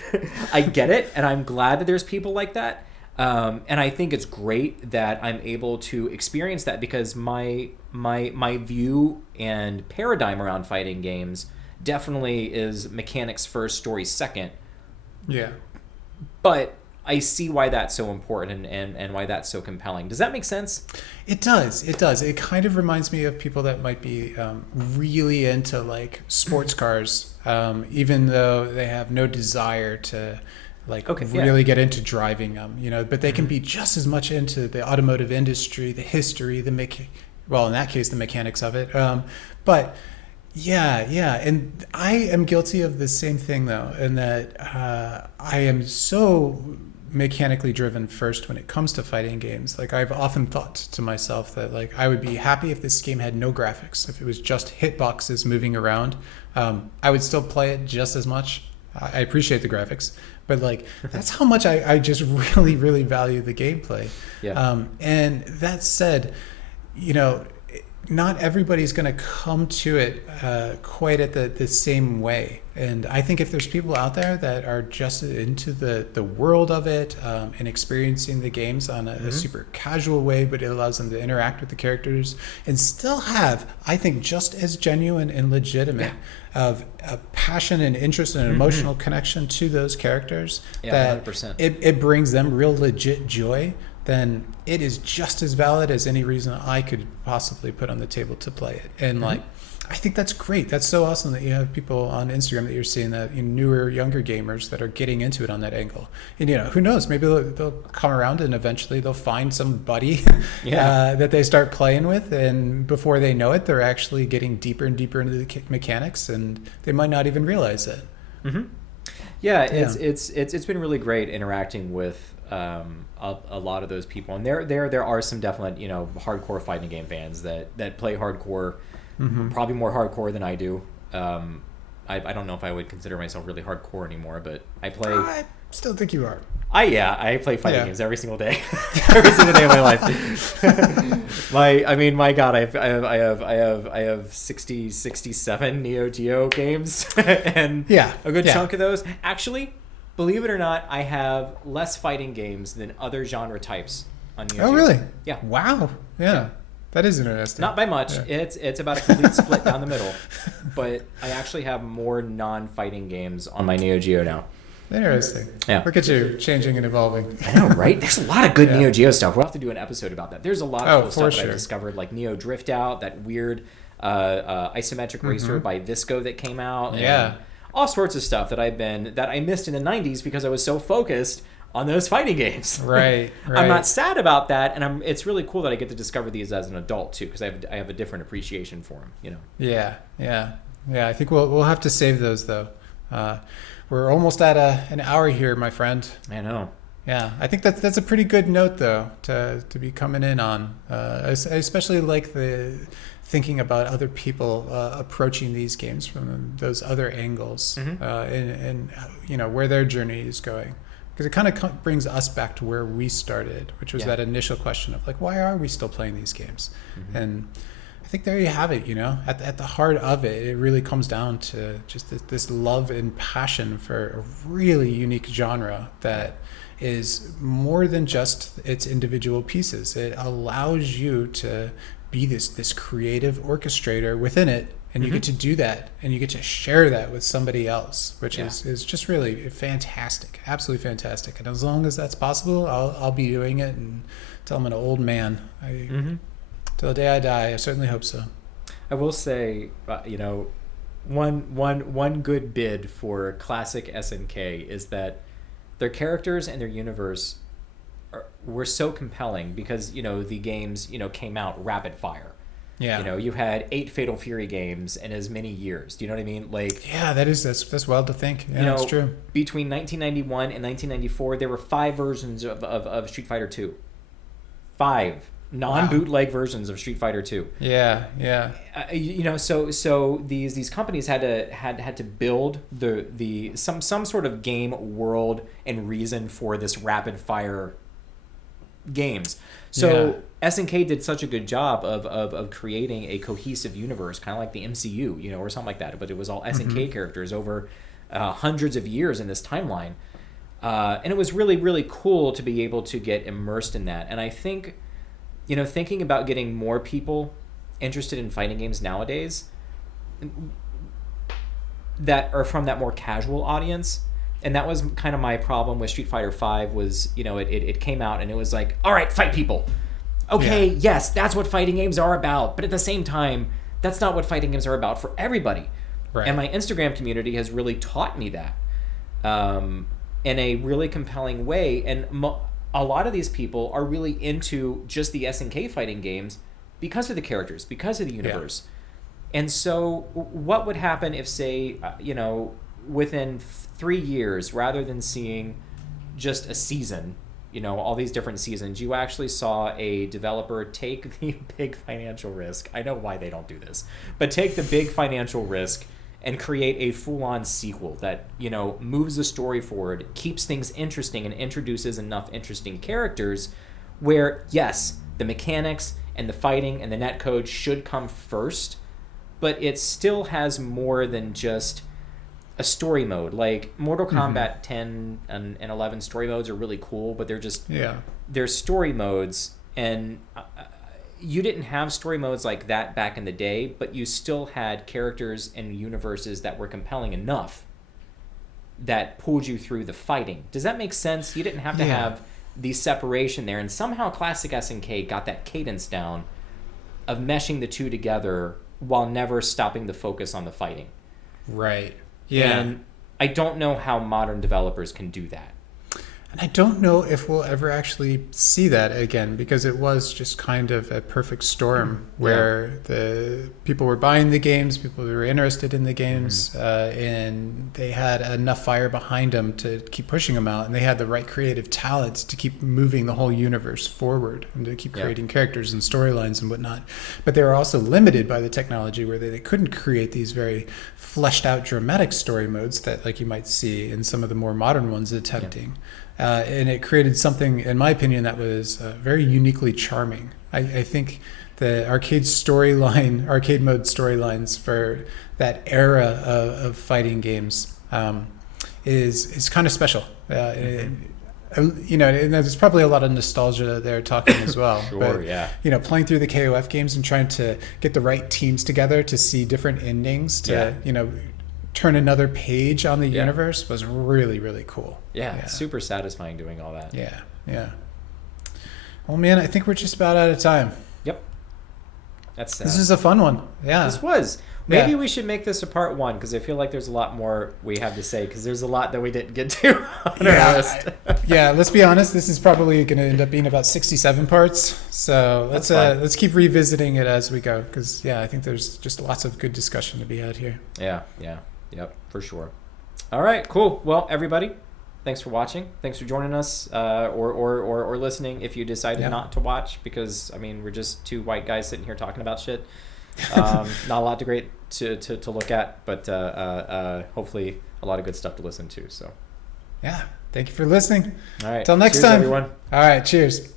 I get it, and I'm glad that there's people like that. And I think it's great that I'm able to experience that, because my view and paradigm around fighting games definitely is mechanics first, story second. Yeah. But I see why that's so important and why that's so compelling. Does that make sense? It does. It kind of reminds me of people that might be really into sports cars, even though they have no desire to really get into driving them, but they can be just as much into the automotive industry, the history, the well, in that case, the mechanics of it. But yeah, and I am guilty of the same thing though, in that I am so mechanically driven first when it comes to fighting games. Like I've often thought to myself that like I would be happy if this game had no graphics, if it was just hitboxes moving around. I would still play it just as much. I appreciate the graphics, but like that's how much I just really value the gameplay. Yeah. And that said, you know, not everybody's going to come to it quite at the same way. And I think if there's people out there that are just into the world of it and experiencing the games on a super casual way, but it allows them to interact with the characters and still have, I think, just as genuine and legitimate of a passion and interest and an emotional connection to those characters, that 100%. It brings them real legit joy, then it is just as valid as any reason I could possibly put on the table to play it. And like, I think that's great. That's so awesome that you have people on Instagram that you're seeing, that newer, younger gamers that are getting into it on that angle. And who knows? Maybe they'll come around and eventually they'll find somebody that they start playing with, and before they know it, they're actually getting deeper and deeper into the mechanics, and they might not even realize it. Yeah, it's been really great interacting with a lot of those people, and there are some definite hardcore fighting game fans that play hardcore, probably more hardcore than I do. I don't know if I would consider myself really hardcore anymore, but I play. I still think you are. I play fighting games every single day, every single day of my life. My God, I have 67 Neo Geo games, and a good chunk of those. Actually, believe it or not, I have less fighting games than other genre types on Neo Geo. Oh, really? Yeah. Wow. Yeah. That is interesting. Not by much. Yeah. It's about a complete split down the middle. But I actually have more non-fighting games on my Neo Geo now. Interesting. Yeah. Look at you, changing and evolving. I know, right? There's a lot of good Neo Geo stuff. We'll have to do an episode about that. There's a lot of cool stuff that I've discovered, like Neo Drift Out, that weird isometric racer by Visco that came out. And all sorts of stuff that I missed in the 90s because I was so focused on those fighting games. Right. I'm not sad about that, and it's really cool that I get to discover these as an adult too, because I have a different appreciation for them. Yeah. I think we'll have to save those though. We're almost at an hour here, my friend. I know. Yeah, I think that's a pretty good note though to be coming in on. I especially like the thinking about other people approaching these games from those other angles, and where their journey is going. Because it kind of brings us back to where we started, which was that initial question of like, why are we still playing these games? And I think there you have it. At the heart of it, it really comes down to just this love and passion for a really unique genre that is more than just its individual pieces. It allows you to be this creative orchestrator within it. And you get to do that, and you get to share that with somebody else, which is just really fantastic, absolutely fantastic. And as long as that's possible, I'll be doing it until I'm an old man. Till the day I die, I certainly hope so. I will say, one good bid for classic SNK is that their characters and their universe were so compelling because the games came out rapid fire. Yeah. You had 8 Fatal Fury games in as many years. Do you know what I mean? Like, yeah, that's wild to think. Yeah, that's true. Between 1991 and 1994, there were 5 versions of Street Fighter 2. 5 non-bootleg versions of Street Fighter 2. Yeah. So these companies had to build some sort of game world and reason for this rapid fire games. So SNK did such a good job of creating a cohesive universe, kind of like the MCU, or something like that. But it was all SNK characters over hundreds of years in this timeline, and it was really, really cool to be able to get immersed in that. And I think, thinking about getting more people interested in fighting games nowadays that are from that more casual audience. And that was kind of my problem with Street Fighter V was, it came out and it was like, all right, fight people. Okay, yes, that's what fighting games are about. But at the same time, that's not what fighting games are about for everybody. Right. And my Instagram community has really taught me that in a really compelling way. And a lot of these people are really into just the SNK fighting games because of the characters, because of the universe. And so what would happen if, say, within 3 years, rather than seeing just a season, all these different seasons, you actually saw a developer take the big financial risk. I know why they don't do this, but take the big financial risk and create a full-on sequel that, moves the story forward, keeps things interesting, and introduces enough interesting characters where, yes, the mechanics and the fighting and the netcode should come first, but it still has more than just a story mode. Like Mortal Kombat 10 and 11 story modes are really cool, but they're story modes, and you didn't have story modes like that back in the day, but you still had characters and universes that were compelling enough that pulled you through the fighting. Does that make sense? You didn't have to have the separation there, and somehow classic SNK got that cadence down of meshing the two together while never stopping the focus on the fighting. Right. Yeah. And I don't know how modern developers can do that. And I don't know if we'll ever actually see that again, because it was just kind of a perfect storm where the people were buying the games, people were interested in the games, and they had enough fire behind them to keep pushing them out, and they had the right creative talents to keep moving the whole universe forward and to keep creating characters and storylines and whatnot. But they were also limited by the technology where they couldn't create these very fleshed out dramatic story modes that like you might see in some of the more modern ones attempting. And it created something, in my opinion, that was very uniquely charming. I think the arcade mode storylines for that era of fighting games is kind of special. And there's probably a lot of nostalgia there talking as well. Playing through the KOF games and trying to get the right teams together to see different endings to, turn another page on the universe was really, really cool. Super satisfying doing all that. Well, man, I think we're just about out of time. Yep. That's sad. This is a fun one. This was. Maybe we should make this a part 1, because I feel like there's a lot more we have to say, because there's a lot that we didn't get to on our list. Let's be honest. This is probably going to end up being about 67 parts. So let's keep revisiting it as we go, because I think there's just lots of good discussion to be had here. Yep, for sure. All right, cool. Well, everybody, thanks for watching. Thanks for joining us, or listening if you decided not to watch, because we're just two white guys sitting here talking about shit. Not a lot to look at, but hopefully a lot of good stuff to listen to. So, thank you for listening. All right, till next cheers, time, everyone. All right, cheers.